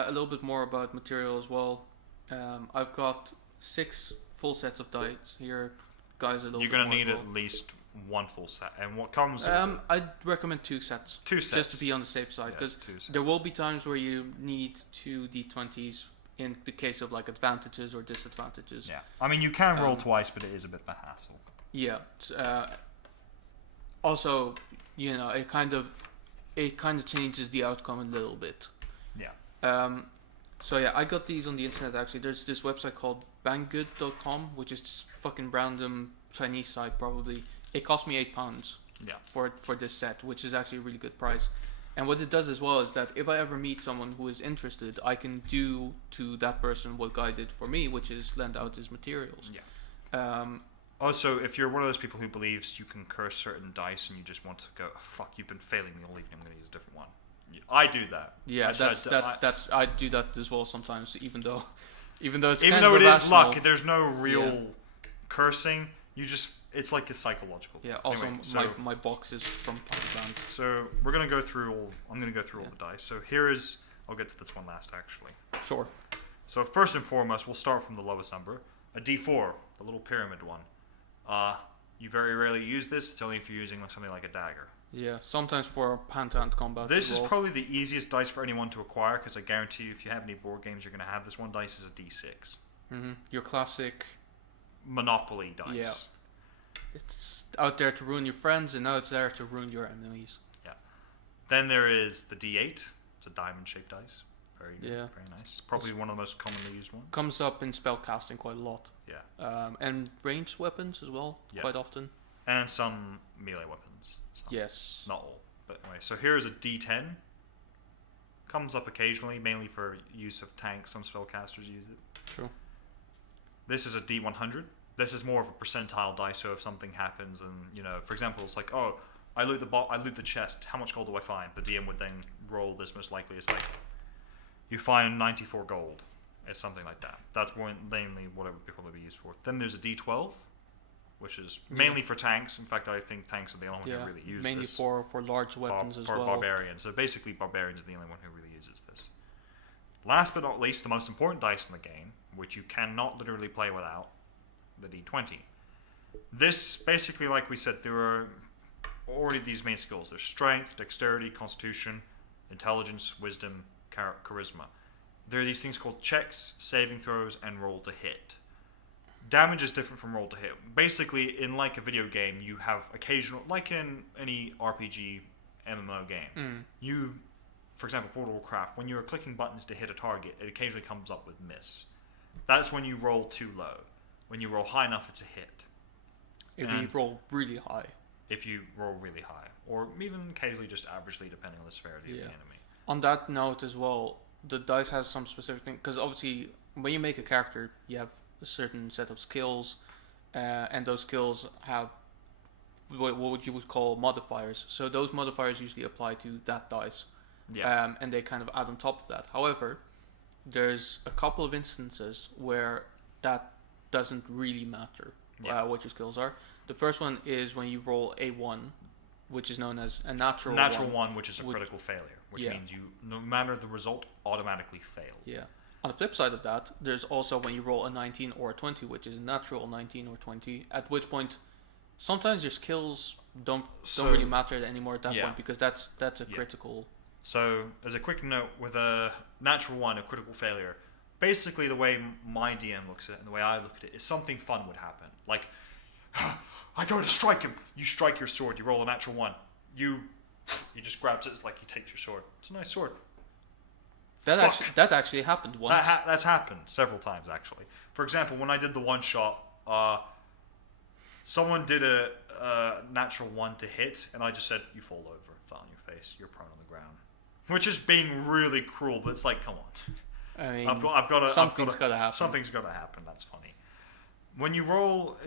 a little bit more about material as well. I've got 6 full sets of dice here. Guys, a little. You're bit gonna more need as well. at least 1 full set, and what comes. I'd recommend 2 sets. 2 sets. Just to be on the safe side, Yeah, because 2 sets. there will be times where you need 2 d20s in the case of like advantages or disadvantages. Yeah, I mean you can roll twice, but it is a bit of a hassle. Yeah. Also, it kind of changes the outcome a little bit. Yeah. So yeah, I got these on the internet actually. There's this website called banggood.com, which is just fucking random Chinese site probably. It cost me £8 Yeah. for this set, which is actually a really good price. And what it does as well is that if I ever meet someone who is interested, I can do to that person what Guy did for me, which is lend out his materials. Yeah. Also, if you're one of those people who believes you can curse certain dice and you just want to go, oh, fuck, you've been failing me all evening, I'm going to use a different one. I do that. Yeah, Actually, that's I do that as well sometimes, even though it's even kind though of it is irrational. luck, there's no real cursing. It's like a psychological. Yeah. Also, Anyway, so, my box is from Band. so we're gonna go through all. I'm gonna go through all the dice. So here is. I'll get to this one last actually. Sure. So first and foremost, we'll start from the lowest number, a D4, the little pyramid one. You very rarely use this. It's only if you're using something like a dagger. Yeah. Sometimes for hand-to-hand combat. This as is well. probably the easiest dice for anyone to acquire because I guarantee you, if you have any board games, you're gonna have this one. Dice is a D6. Your classic. Monopoly dice. Yeah. It's out there to ruin your friends, and now it's there to ruin your enemies. Yeah. Then there is the D8. It's a diamond-shaped dice. Very good. Yeah. Very nice. Probably one of the most commonly used ones. Comes up in spell casting quite a lot. Yeah. And ranged weapons as well, Yeah. quite often. And some melee weapons. Some. Yes. Not all. But anyway, so here is a D10. Comes up occasionally, mainly for use of tanks. Some spellcasters use it. True. This is a D100. This is more of a percentile dice, so if something happens and, for example, it's like, oh, I loot the chest, how much gold do I find? The DM would then roll this most likely. It's like, you find 94 gold. It's something like that. That's mainly what people would be used for. Then there's a D12, which is mainly for tanks. In fact, I think tanks are the only one who really use mainly this. for large weapons as for well. barbarians. So basically, barbarians are the only one who really uses this. Last but not least, the most important dice in the game, which you cannot literally play without, the D20. This, basically, like we said, there are already these main skills. There's strength, dexterity, constitution, intelligence, wisdom, charisma. There are these things called checks, saving throws, and roll to hit. Damage is different from roll to hit. Basically, in like a video game, you have occasional, like in any RPG MMO game, you, for example, World of Warcraft, when you're clicking buttons to hit a target, it occasionally comes up with miss. That's when you roll too low. When you roll high enough, it's a hit. If you roll really high. If you roll really high, or even occasionally just averagely, depending on the severity of the enemy. On that note as well, the dice has some specific thing, because obviously when you make a character, you have a certain set of skills, and those skills have what you would call modifiers. So those modifiers usually apply to that dice, Yeah. and they kind of add on top of that. However, there's a couple of instances where that doesn't really matter what your skills are. The first one is when you roll a 1, which is known as a natural one, which is a critical failure, which Yeah. means you, no matter the result, automatically fail. Yeah. On the flip side of that, there's also when you roll a 19 or a 20, which is a natural 19 or 20, at which point sometimes your skills don't really matter anymore at that Yeah. point, because that's a critical. So, as a quick note, with a natural 1, a critical failure, basically the way my DM looks at it and the way I look at it is something fun would happen. Like, I go to strike him. You strike your sword. You roll a natural 1. You just grabs it. It's like he takes your sword. It's a nice sword. That actually happened once. That's happened several times, actually. For example, when I did the one shot, someone did a natural 1 to hit, and I just said, "You fall over, fell on your face. You're prone on the ground," which is being really cruel. But it's like, come on. I mean, I've got to. something's got to happen. Something's got to happen. That's funny. When you roll,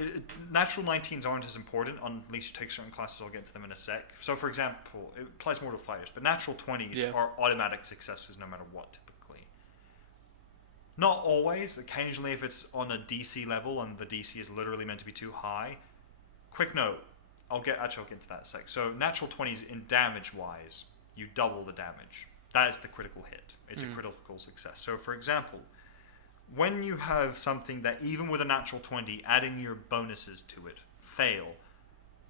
natural 19s aren't as important unless you take certain classes. I'll get to them in a sec. So, for example, it applies more to fighters, but natural 20s are automatic successes no matter what, typically. Not always. Occasionally, if it's on a DC level and the DC is literally meant to be too high. Quick note. I'll get into that in a sec. So, natural 20s in damage-wise, you double the damage. That is the critical hit. It's a critical success. So, for example, when you have something that, even with a natural 20, adding your bonuses to it, fail,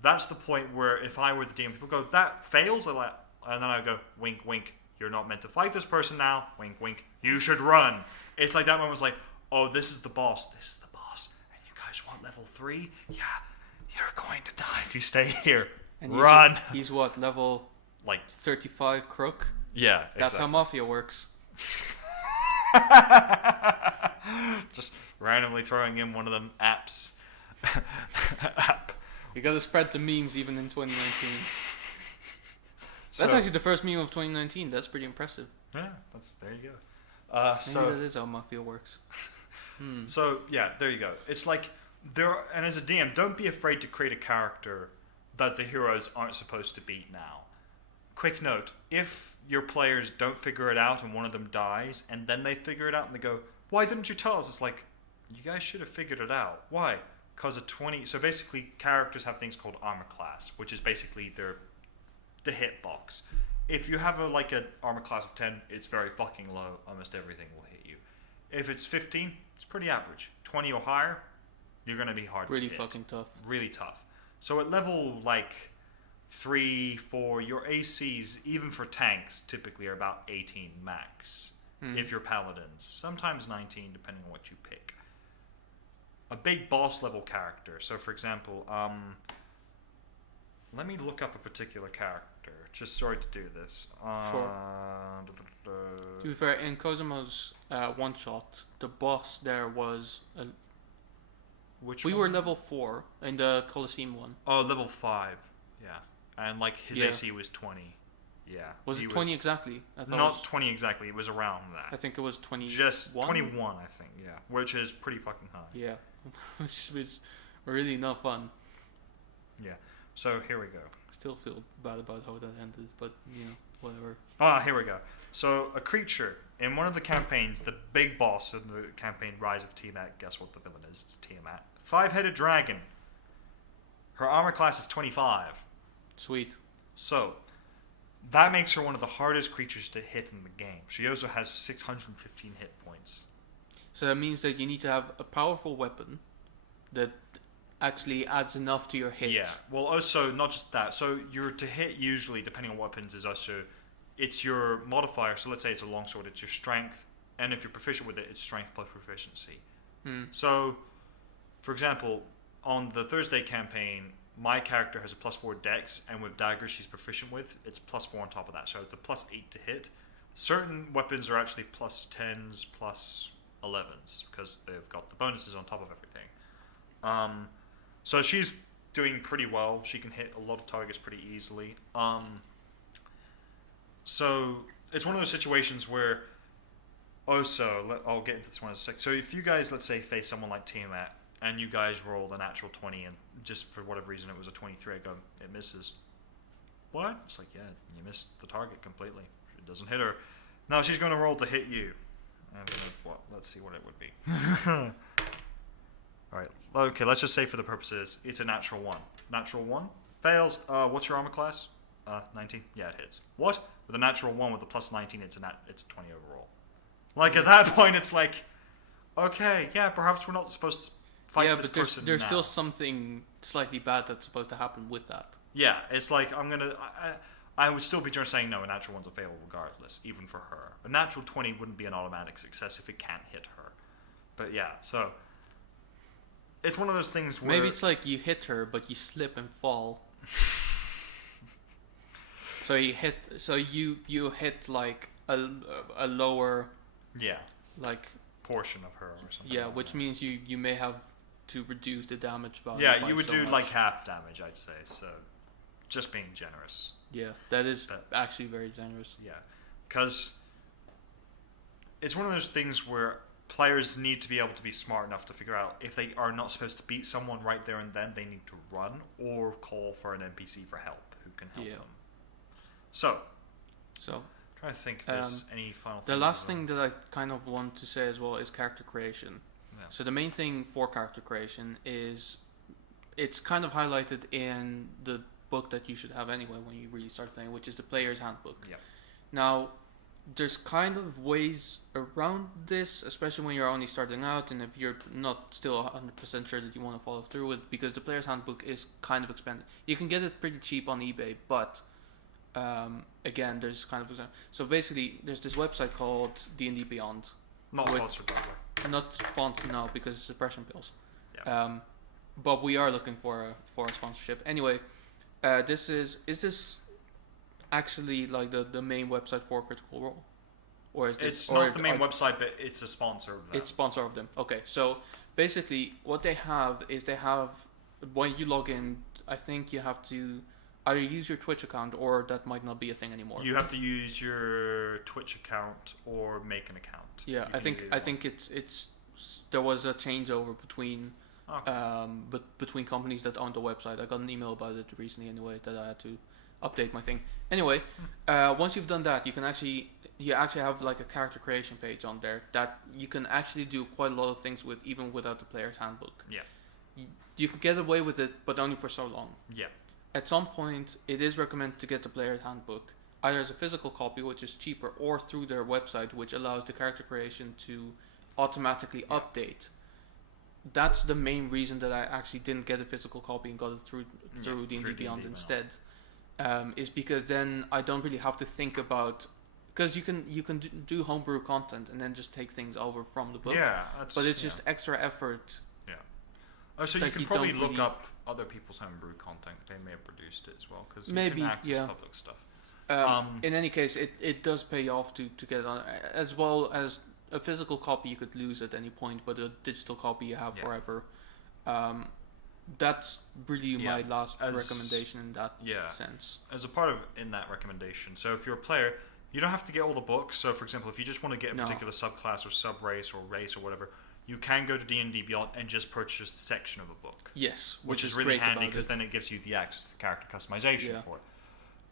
that's the point where if I were the DM, people go, "That fails?" And then I go, "Wink, wink. You're not meant to fight this person now. Wink, wink. You should run." It's like that moment was like, "Oh, this is the boss. This is the boss. And you guys want level 3? Yeah, you're going to die if you stay here. And Run." He's what, level Like, 35 crook? yeah. That's how Mafia works. Just randomly throwing in one of them apps. You gotta spread the memes even in 2019. That's So- actually the first meme of 2019. That's pretty impressive. Yeah, there you go. Maybe that is how Mafia works. So yeah, there you go. It's like and as a DM, don't be afraid to create a character that the heroes aren't supposed to beat now. Quick note: if your players don't figure it out and one of them dies, and then they figure it out and they go, "Why didn't you tell us?" It's like, you guys should have figured it out. Why? Because a 20. So basically, characters have things called armor class, which is basically the hit box. If you have an armor class of 10, it's very fucking low. Almost everything will hit you. If it's 15, it's pretty average. 20 or higher, you're gonna be hard Really to hit. fucking tough. Really tough. So at level 3, 4, your ACs, even for tanks, typically are about 18 max. If you're paladins, sometimes 19, depending on what you pick. A big boss level character. So, for example, let me look up a particular character. Just sorry to do this. Sure. To be fair, in Cosimo's one shot, the boss there was Which we one? were level 4 in the Colosseum one. Oh, level 5. Yeah, and his Yeah. AC was 20. Yeah. Was he it 20 exactly? I thought Not it was, 20 exactly. It was around that. I think it was 20. Just 21, I think. Yeah, which is pretty fucking high. Yeah, which was really not fun. Yeah. So here we go. Still feel bad about how that ended, but whatever. Here we go. So a creature in one of the campaigns, the big boss in the campaign Rise of Tiamat. Guess what the villain is? It's Tiamat. 5-headed dragon. Her armor class is 25. Sweet. So that makes her one of the hardest creatures to hit in the game. She also has 615 hit points. So that means that you need to have a powerful weapon that actually adds enough to your hit. Yeah. Well, also not just that. So your to hit usually, depending on weapons, is also it's your modifier. So let's say it's a longsword, it's your strength, and if you're proficient with it, it's strength plus proficiency. So, for example, on the Thursday campaign, my character has a +4 dex, and with daggers she's proficient with, it's +4 on top of that. So it's a +8 to hit. Certain weapons are actually +10s, +11s, because they've got the bonuses on top of everything. So she's doing pretty well. She can hit a lot of targets pretty easily. So it's one of those situations where Also, I'll get into this one in a sec. So if you guys, let's say, face someone like Tiamat, and you guys rolled a natural 20, and just for whatever reason it was a 23, I go, it misses. What? It's like, yeah, you missed the target completely. It doesn't hit her. Now she's going to roll to hit you. And what? Let's see what it would be. Alright, okay, let's just say for the purposes, it's a natural 1. Natural 1 fails. What's your armor class? 19? Yeah, it hits. What? With a natural 1 with a plus 19, it's 20 overall. Like, at that point, it's like, okay, yeah, perhaps we're not supposed to fight this person there's now. still something slightly bad that's supposed to happen with that. Yeah, it's like, I would still be just saying no, a natural 1's a fail regardless, even for her. A natural 20 wouldn't be an automatic success if it can't hit her. But yeah, so it's one of those things where Maybe it's like you hit her, but you slip and fall. So you hit like a lower, yeah, like, portion of her or something. yeah, like which that. means you may have to reduce the damage value. Yeah, by you would so do much. like half damage, I'd say. So just being generous. Yeah, that is But- actually very generous. Yeah, because it's one of those things where players need to be able to be smart enough to figure out if they are not supposed to beat someone right there and then, they need to run or call for an NPC for help who can help Yeah. them. So, So trying to think if there's any final. the last thing that I kind of want to say as well is character creation. Yeah. So the main thing for character creation is it's kind of highlighted in the book that you should have anyway when you really start playing, which is the player's handbook. Yeah. Now, there's kind of ways around this, especially when you're only starting out and if you're not still 100% sure that you want to follow through with, because the player's handbook is kind of expensive. You can get it pretty cheap on eBay, but again, there's kind of so basically there's this website called D&D Beyond. Not with- sponsored, by the way. Not sponsored now because it's suppression pills. Yeah. But we are looking for a sponsorship. Anyway, is this actually like the main website for Critical Role, or is this? It's not the main website, but it's a sponsor of that. It's sponsor of them. Okay, so basically what they have is when you log in, I think you have to either use your Twitch account or that might not be a thing anymore. You have to use your Twitch account or make an account. Yeah, You I can do think either it's there was a changeover between one. Okay. but between companies that own the website. I got an email about it recently anyway that I had to update my thing. Anyway, once you've done that, you actually have like a character creation page on there that you can actually do quite a lot of things with, even without the player's handbook. Yeah. You can get away with it, but only for so long. Yeah. At some point, it is recommended to get the player's handbook, either as a physical copy, which is cheaper, or through their website, which allows the character creation to automatically update. That's the main reason that I actually didn't get a physical copy and got it through D&D through Beyond D&D instead. Is because then I don't really have to think about, because you can do homebrew content and then just take things over from the book. Yeah. That's, But it's yeah. just extra effort. Yeah. Oh, so you like can you probably don't look really- up other people's homebrew content. They may have produced it as well, because you Maybe, can access yeah. public stuff. In any case, it does pay off to get it on, as well as a physical copy you could lose at any point, but a digital copy you have Yeah. forever. That's really my Yeah, last as- recommendation in that Yeah. sense. As a part of in that recommendation, so if you're a player, you don't have to get all the books. So, for example, if you just want to get a No. particular subclass or subrace or race or whatever, you can go to D&D Beyond and just purchase a section of a book, Yes, which is is really great handy about because it. then it gives you the access to character customization Yeah. for it.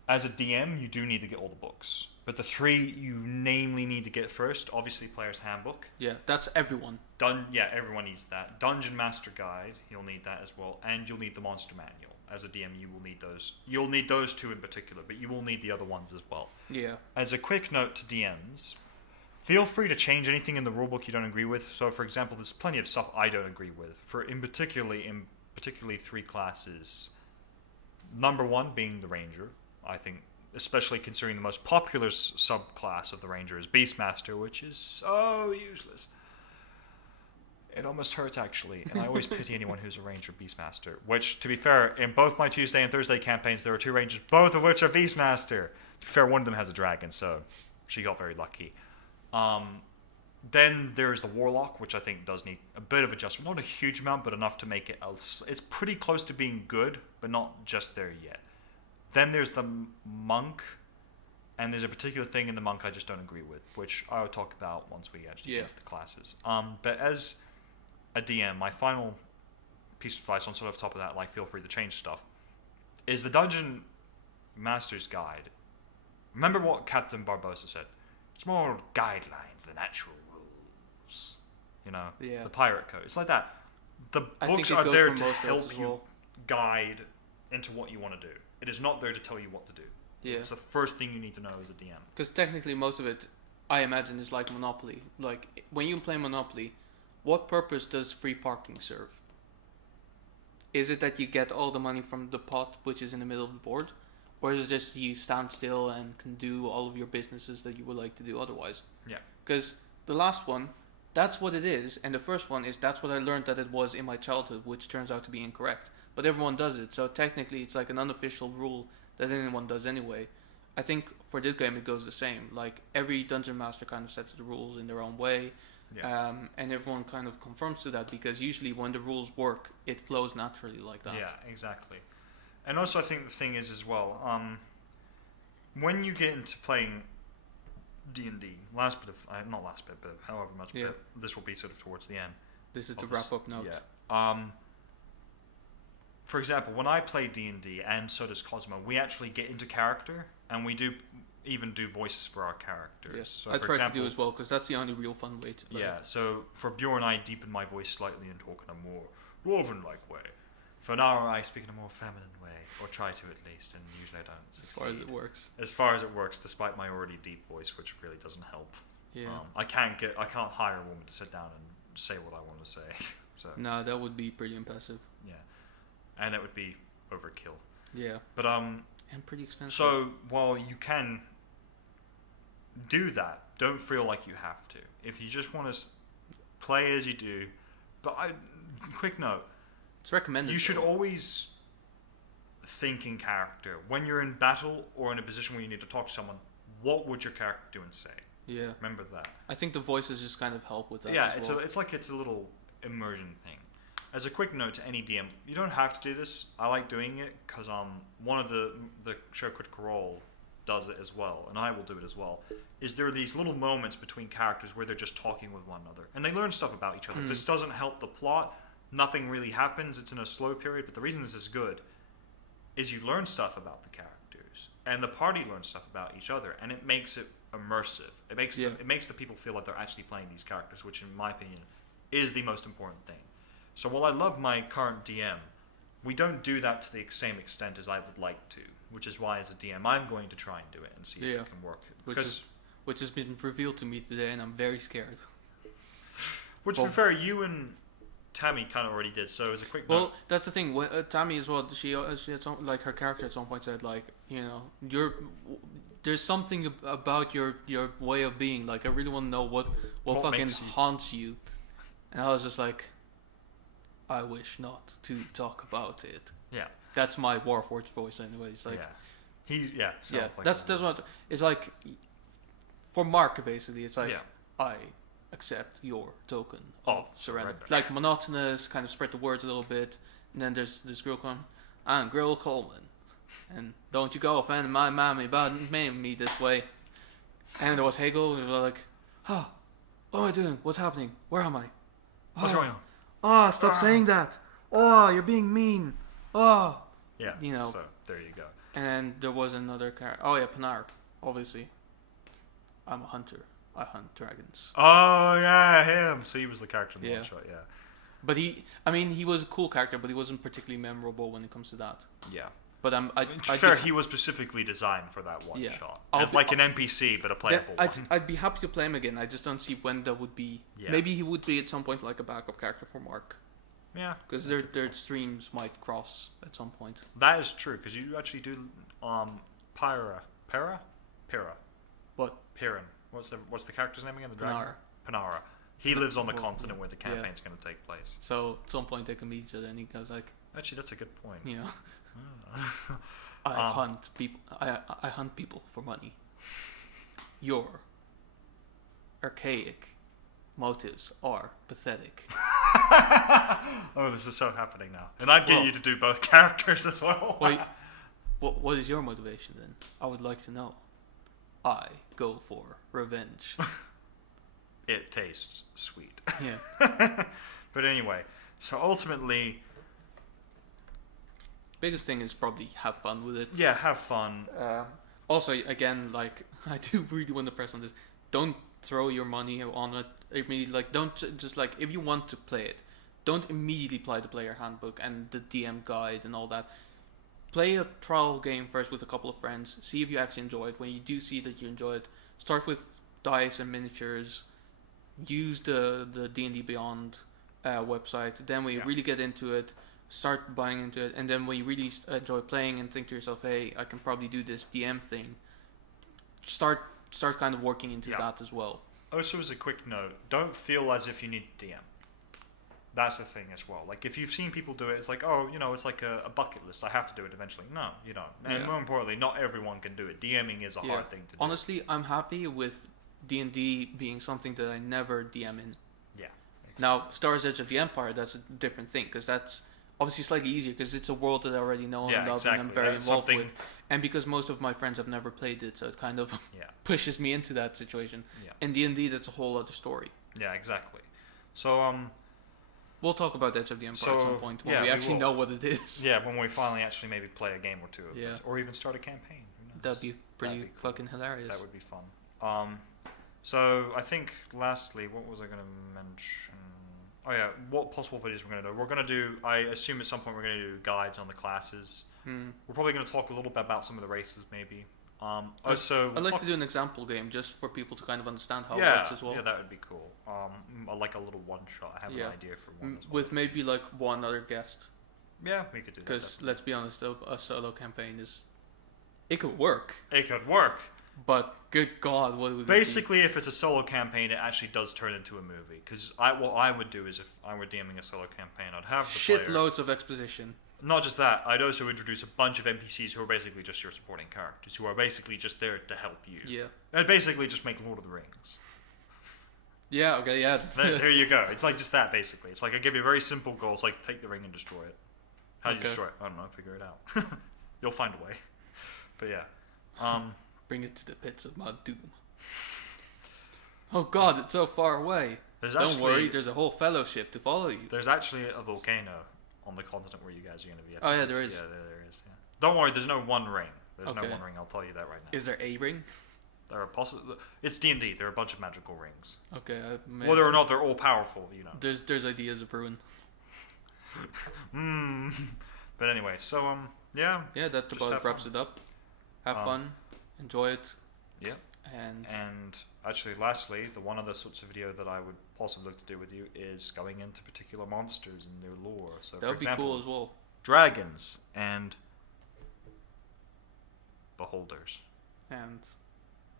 As a DM, you do need to get all the books, but the three you namely need to get first, obviously, Player's Handbook. Yeah, that's everyone. Everyone needs that. Dungeon Master Guide, you'll need that as well, and you'll need the Monster Manual. As a DM, you will need those. You'll need those two in particular, but you will need the other ones as well. Yeah, As a quick note to DMs, feel free to change anything in the rulebook you don't agree with. So, for example, there's plenty of stuff I don't agree with. In particularly three classes. Number one being the Ranger. I think, especially considering the most popular subclass of the Ranger is Beastmaster, which is so useless. It almost hurts, actually, and I always pity anyone who's a Ranger Beastmaster. Which, to be fair, in both my Tuesday and Thursday campaigns, there were two Rangers, both of which are Beastmaster. To be fair, one of them has a dragon, so she got very lucky. Then there's the Warlock, which I think does need a bit of adjustment. Not a huge amount, but enough to make it... It's pretty close to being good, but not just there yet. Then there's the Monk, and there's a particular thing in the monk I just don't agree with, which I will talk about once we actually get into the classes. But as a DM, my final piece of advice on sort of top of that, like feel free to change stuff, is the Dungeon Master's Guide. Remember what Captain Barbossa said? It's more guidelines than actual rules. You know, Yeah. the pirate code. It's like that. The I think books it are goes there for to most of it help as you well. guide into what you want to do. It is not there to tell you what to do. Yeah. It's the first thing you need to know as a DM. Because technically, most of it, I imagine, is like Monopoly. Like, when you play Monopoly, what purpose does free parking serve? Is it that you get all the money from the pot, which is in the middle of the board? Or is it just you stand still and can do all of your businesses that you would like to do otherwise? Yeah. Because the last one, that's what it is. And the first one is that's what I learned that it was in my childhood, which turns out to be incorrect. But everyone does it. So technically, it's like an unofficial rule that anyone does anyway. I think for this game, it goes the same. Like, every dungeon master kind of sets the rules in their own way. Yeah. And everyone kind of conforms to that because usually when the rules work, it flows naturally like that. Yeah, exactly. And also, I think the thing is as well, when you get into playing D&D, last bit of, not last bit, but however much Yeah. bit, this will be sort of towards the end. This is the of this- wrap-up note. Yeah. For example, when I play D&D, and so does Cosmo, we actually get into character, and we do even do voices for our characters. Yes, So, I for try example, to do as well because that's the only real fun way to play. Yeah, so for Bjorn, I deepen my voice slightly and talk in a more dwarven-like way. For Nara, I speak in a more feminine way, or try to at least, and usually I don't as succeed. far as it works. As far as it works, despite my already deep voice, which really doesn't help. Yeah. I can't hire a woman to sit down and say what I want to say. So No, that would be pretty impressive. yeah, and that would be overkill. Yeah. But And pretty expensive. so while you can do that, don't feel like you have to. If you just want to play as you do, quick note. it's recommended. You should though. always think in character. When you're in battle or in a position where you need to talk to someone, what would your character do and say? Yeah. Remember that. I think the voices just kind of help with that. Yeah, as well. it's like it's a little immersion thing. As a quick note to any DM, you don't have to do this. I like doing it because one of the show Critical Role does it as well, and I will do it as well. Is there are these little moments between characters where they're just talking with one another, and they learn stuff about each other. This doesn't help the plot. Nothing really happens. It's in a slow period, but the reason this is good is you learn stuff about the characters, and the party learns stuff about each other, and it makes it immersive. It makes it makes the people feel like they're actually playing these characters, which, in my opinion, is the most important thing. So while I love my current DM, we don't do that to the same extent as I would like to, which is why, as a DM, I'm going to try and do it and see if Yeah. it can work. Which has been revealed to me today, and I'm very scared. Which, to be fair, you and Tammy kind of already did. So as a quick Well, note, that's the thing. When, Tammy as well. She had some, like, her character at some point said, like, you know, there's something about your way of being. Like, I really want to know what fucking makes you- haunts you. And I was just like, I wish not to talk about it. yeah, That's my Warforged voice anyway. It's like, yeah, yeah, that's what it's like. For Mark, basically, it's like, Yeah. I accept your token Of of surrender. surrender. Like, monotonous, kind of spread the words a little bit. And then there's this girl come, I'm Grill Coleman, and don't you go offending my mommy about me this way. And there was Hegel, and we were like, what am I doing? What's happening? Where am I? What's going on? Oh, stop saying that. Oh, you're being mean. Oh. Yeah, You know. So there you go. And there was another character. Oh yeah, Pinar, obviously. I'm a hunter. I hunt dragons. Oh yeah, him. So he was the character in the Yeah. one shot. Yeah, But he was a cool character, but he wasn't particularly memorable when it comes to that. yeah. But To be I'd fair, be, he was specifically designed for that one Yeah. shot. I'll As be- like an NPC, but a playable one. I'd be happy to play him again. I just don't see when that would be. Yeah. Maybe he would be at some point like a backup character for Mark, Yeah, because their streams might cross at some point. that is true because you actually do Pyrrha. But Piran. What's the character's name again? The dragon? Panara. Panara. He lives on the Well, continent where the yeah. campaign's going to take place. So at some point they can meet each other, and he goes like, Actually, that's a good point. you know, Ah. I hunt people. I hunt people for money. Your archaic motives are pathetic. Oh, this is so happening now. And I'd get Well- you to do both characters as well. Wait, what is your motivation then? I would like to know. I go for revenge. It tastes sweet. Yeah. But anyway, so ultimately, Biggest thing is probably have fun with it. yeah, have fun. Also, again, like I do really want to press on this. Don't throw your money on it immediately. Like, don't just like if you want to play it, don't immediately apply the player handbook and the DM guide and all that. Play a trial game first with a couple of friends. See if you actually enjoy it. When you do see that you enjoy it, start with dice and miniatures. Use the D&D Beyond website. Then when you really get into it, start buying into it. And then when you really enjoy playing and think to yourself, hey, I can probably do this DM thing, start kind of working into that as well. Also, as a quick note, don't feel as if you need to DM. That's the thing as well. Like, if you've seen people do it, it's like, oh, you know, it's like a bucket list. I have to do it eventually. No, you don't. And more importantly, not everyone can do it. DMing is a hard thing to do. Honestly, I'm happy with D&D being something that I never DM in. Yeah. Exactly. Now, Star's Edge of the Empire, that's a different thing, because that's obviously slightly easier, because it's a world that I already know and love and I'm very involved with. And because most of my friends have never played it, so it kind of pushes me into that situation. Yeah. In D&D, that's a whole other story. Yeah, exactly. So, we'll talk about Edge of the Empire at some point when we actually know what it is. Yeah, when we finally actually maybe play a game or two of it. Or even start a campaign. Who knows? That'd be pretty fucking hilarious. That would be fun. So I think lastly, what was I going to mention? Oh yeah, what possible videos we're going to do? We're going to do, I assume at some point we're going to do guides on the classes. We're probably going to talk a little bit about some of the races maybe. Also, I'd like to do an example game just for people to kind of understand how it works as well. Yeah, that would be cool. Like a little one shot. I have an idea for one as well. With maybe like one other guest. Yeah, we could do that. Because let's be honest, a solo campaign it could work. It could work. But good God, what would basically, if it's a solo campaign, it actually does turn into a movie. Because what I would do is if I were DMing a solo campaign, I'd have the player. Shitloads of exposition. Not just that, I'd also introduce a bunch of NPCs who are basically just your supporting characters, who are basically just there to help you. Yeah. And basically just make Lord of the Rings. Yeah, okay, yeah. There you go. It's like just that, basically. It's like I give you a very simple goal. It's like take the ring and destroy it. How do you destroy it? I don't know. Figure it out. You'll find a way. But yeah. Bring it to the pits of Mount Doom. Oh God, it's so far away. Don't worry, there's a whole fellowship to follow you. There's actually a volcano on the continent where you guys are going to be at. Oh yeah, there is. Yeah, there is. Yeah. Don't worry, there's no one ring. There's no one ring. I'll tell you that right now. Is there a ring? There are It's D&D. There are a bunch of magical rings. Okay. Whether or not they're all powerful, you know. There's ideas of brewing. But anyway, so yeah. Yeah, that about wraps it up. Have fun, enjoy it. Yeah. And actually, lastly, the one other sorts of video that I would possibly look to do with you is going into particular monsters and their lore. So that would be cool as well. Dragons and beholders. And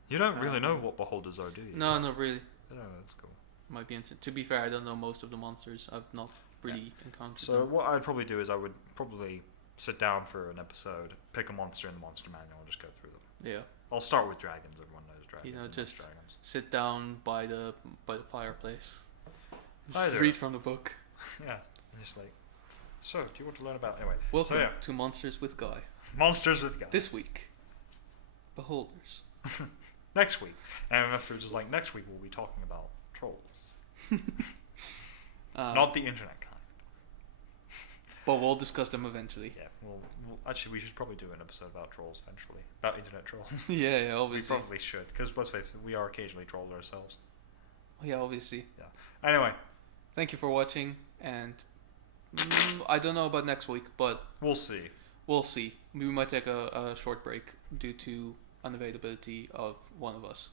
you don't really know what beholders are, do you? No, not really. Oh, that's cool. Might be interesting. To be fair, I don't know most of the monsters. I've not really encountered them. So what I'd probably do is I would probably sit down for an episode, pick a monster in the monster manual, and just go through them. Yeah. I'll start with dragons. Everyone knows dragons. You know, just dragons. sit down by the fireplace. Hi Just there. read from the book. Yeah. Just like. So, do you want to learn about anyway? Welcome to Monsters with Guy. Monsters with Guy. This week, beholders. Next week, and afterwards is like next week we'll be talking about trolls, not the internet kind. But we'll discuss them eventually. Yeah, we'll actually we should probably do an episode about trolls eventually, about internet trolls. Yeah, obviously. We probably should, because let's face it, we are occasionally trolled ourselves. Yeah, obviously. Yeah. Anyway, thank you for watching, and I don't know about next week, but we'll see. We'll see. We might take a short break due to unavailability of one of us,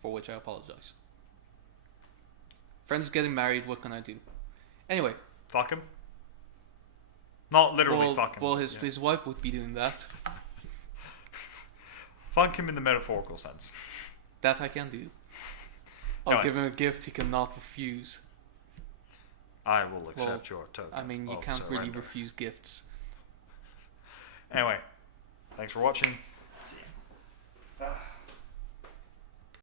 for which I apologize. Friends getting married, what can I do? Anyway. Fuck him? Not literally fuck him. Well, his wife would be doing that. Fuck him in the metaphorical sense. That I can do. I'll give him a gift he cannot refuse. I will accept your token. I mean, you can't really refuse gifts. Anyway, thanks for watching. See you.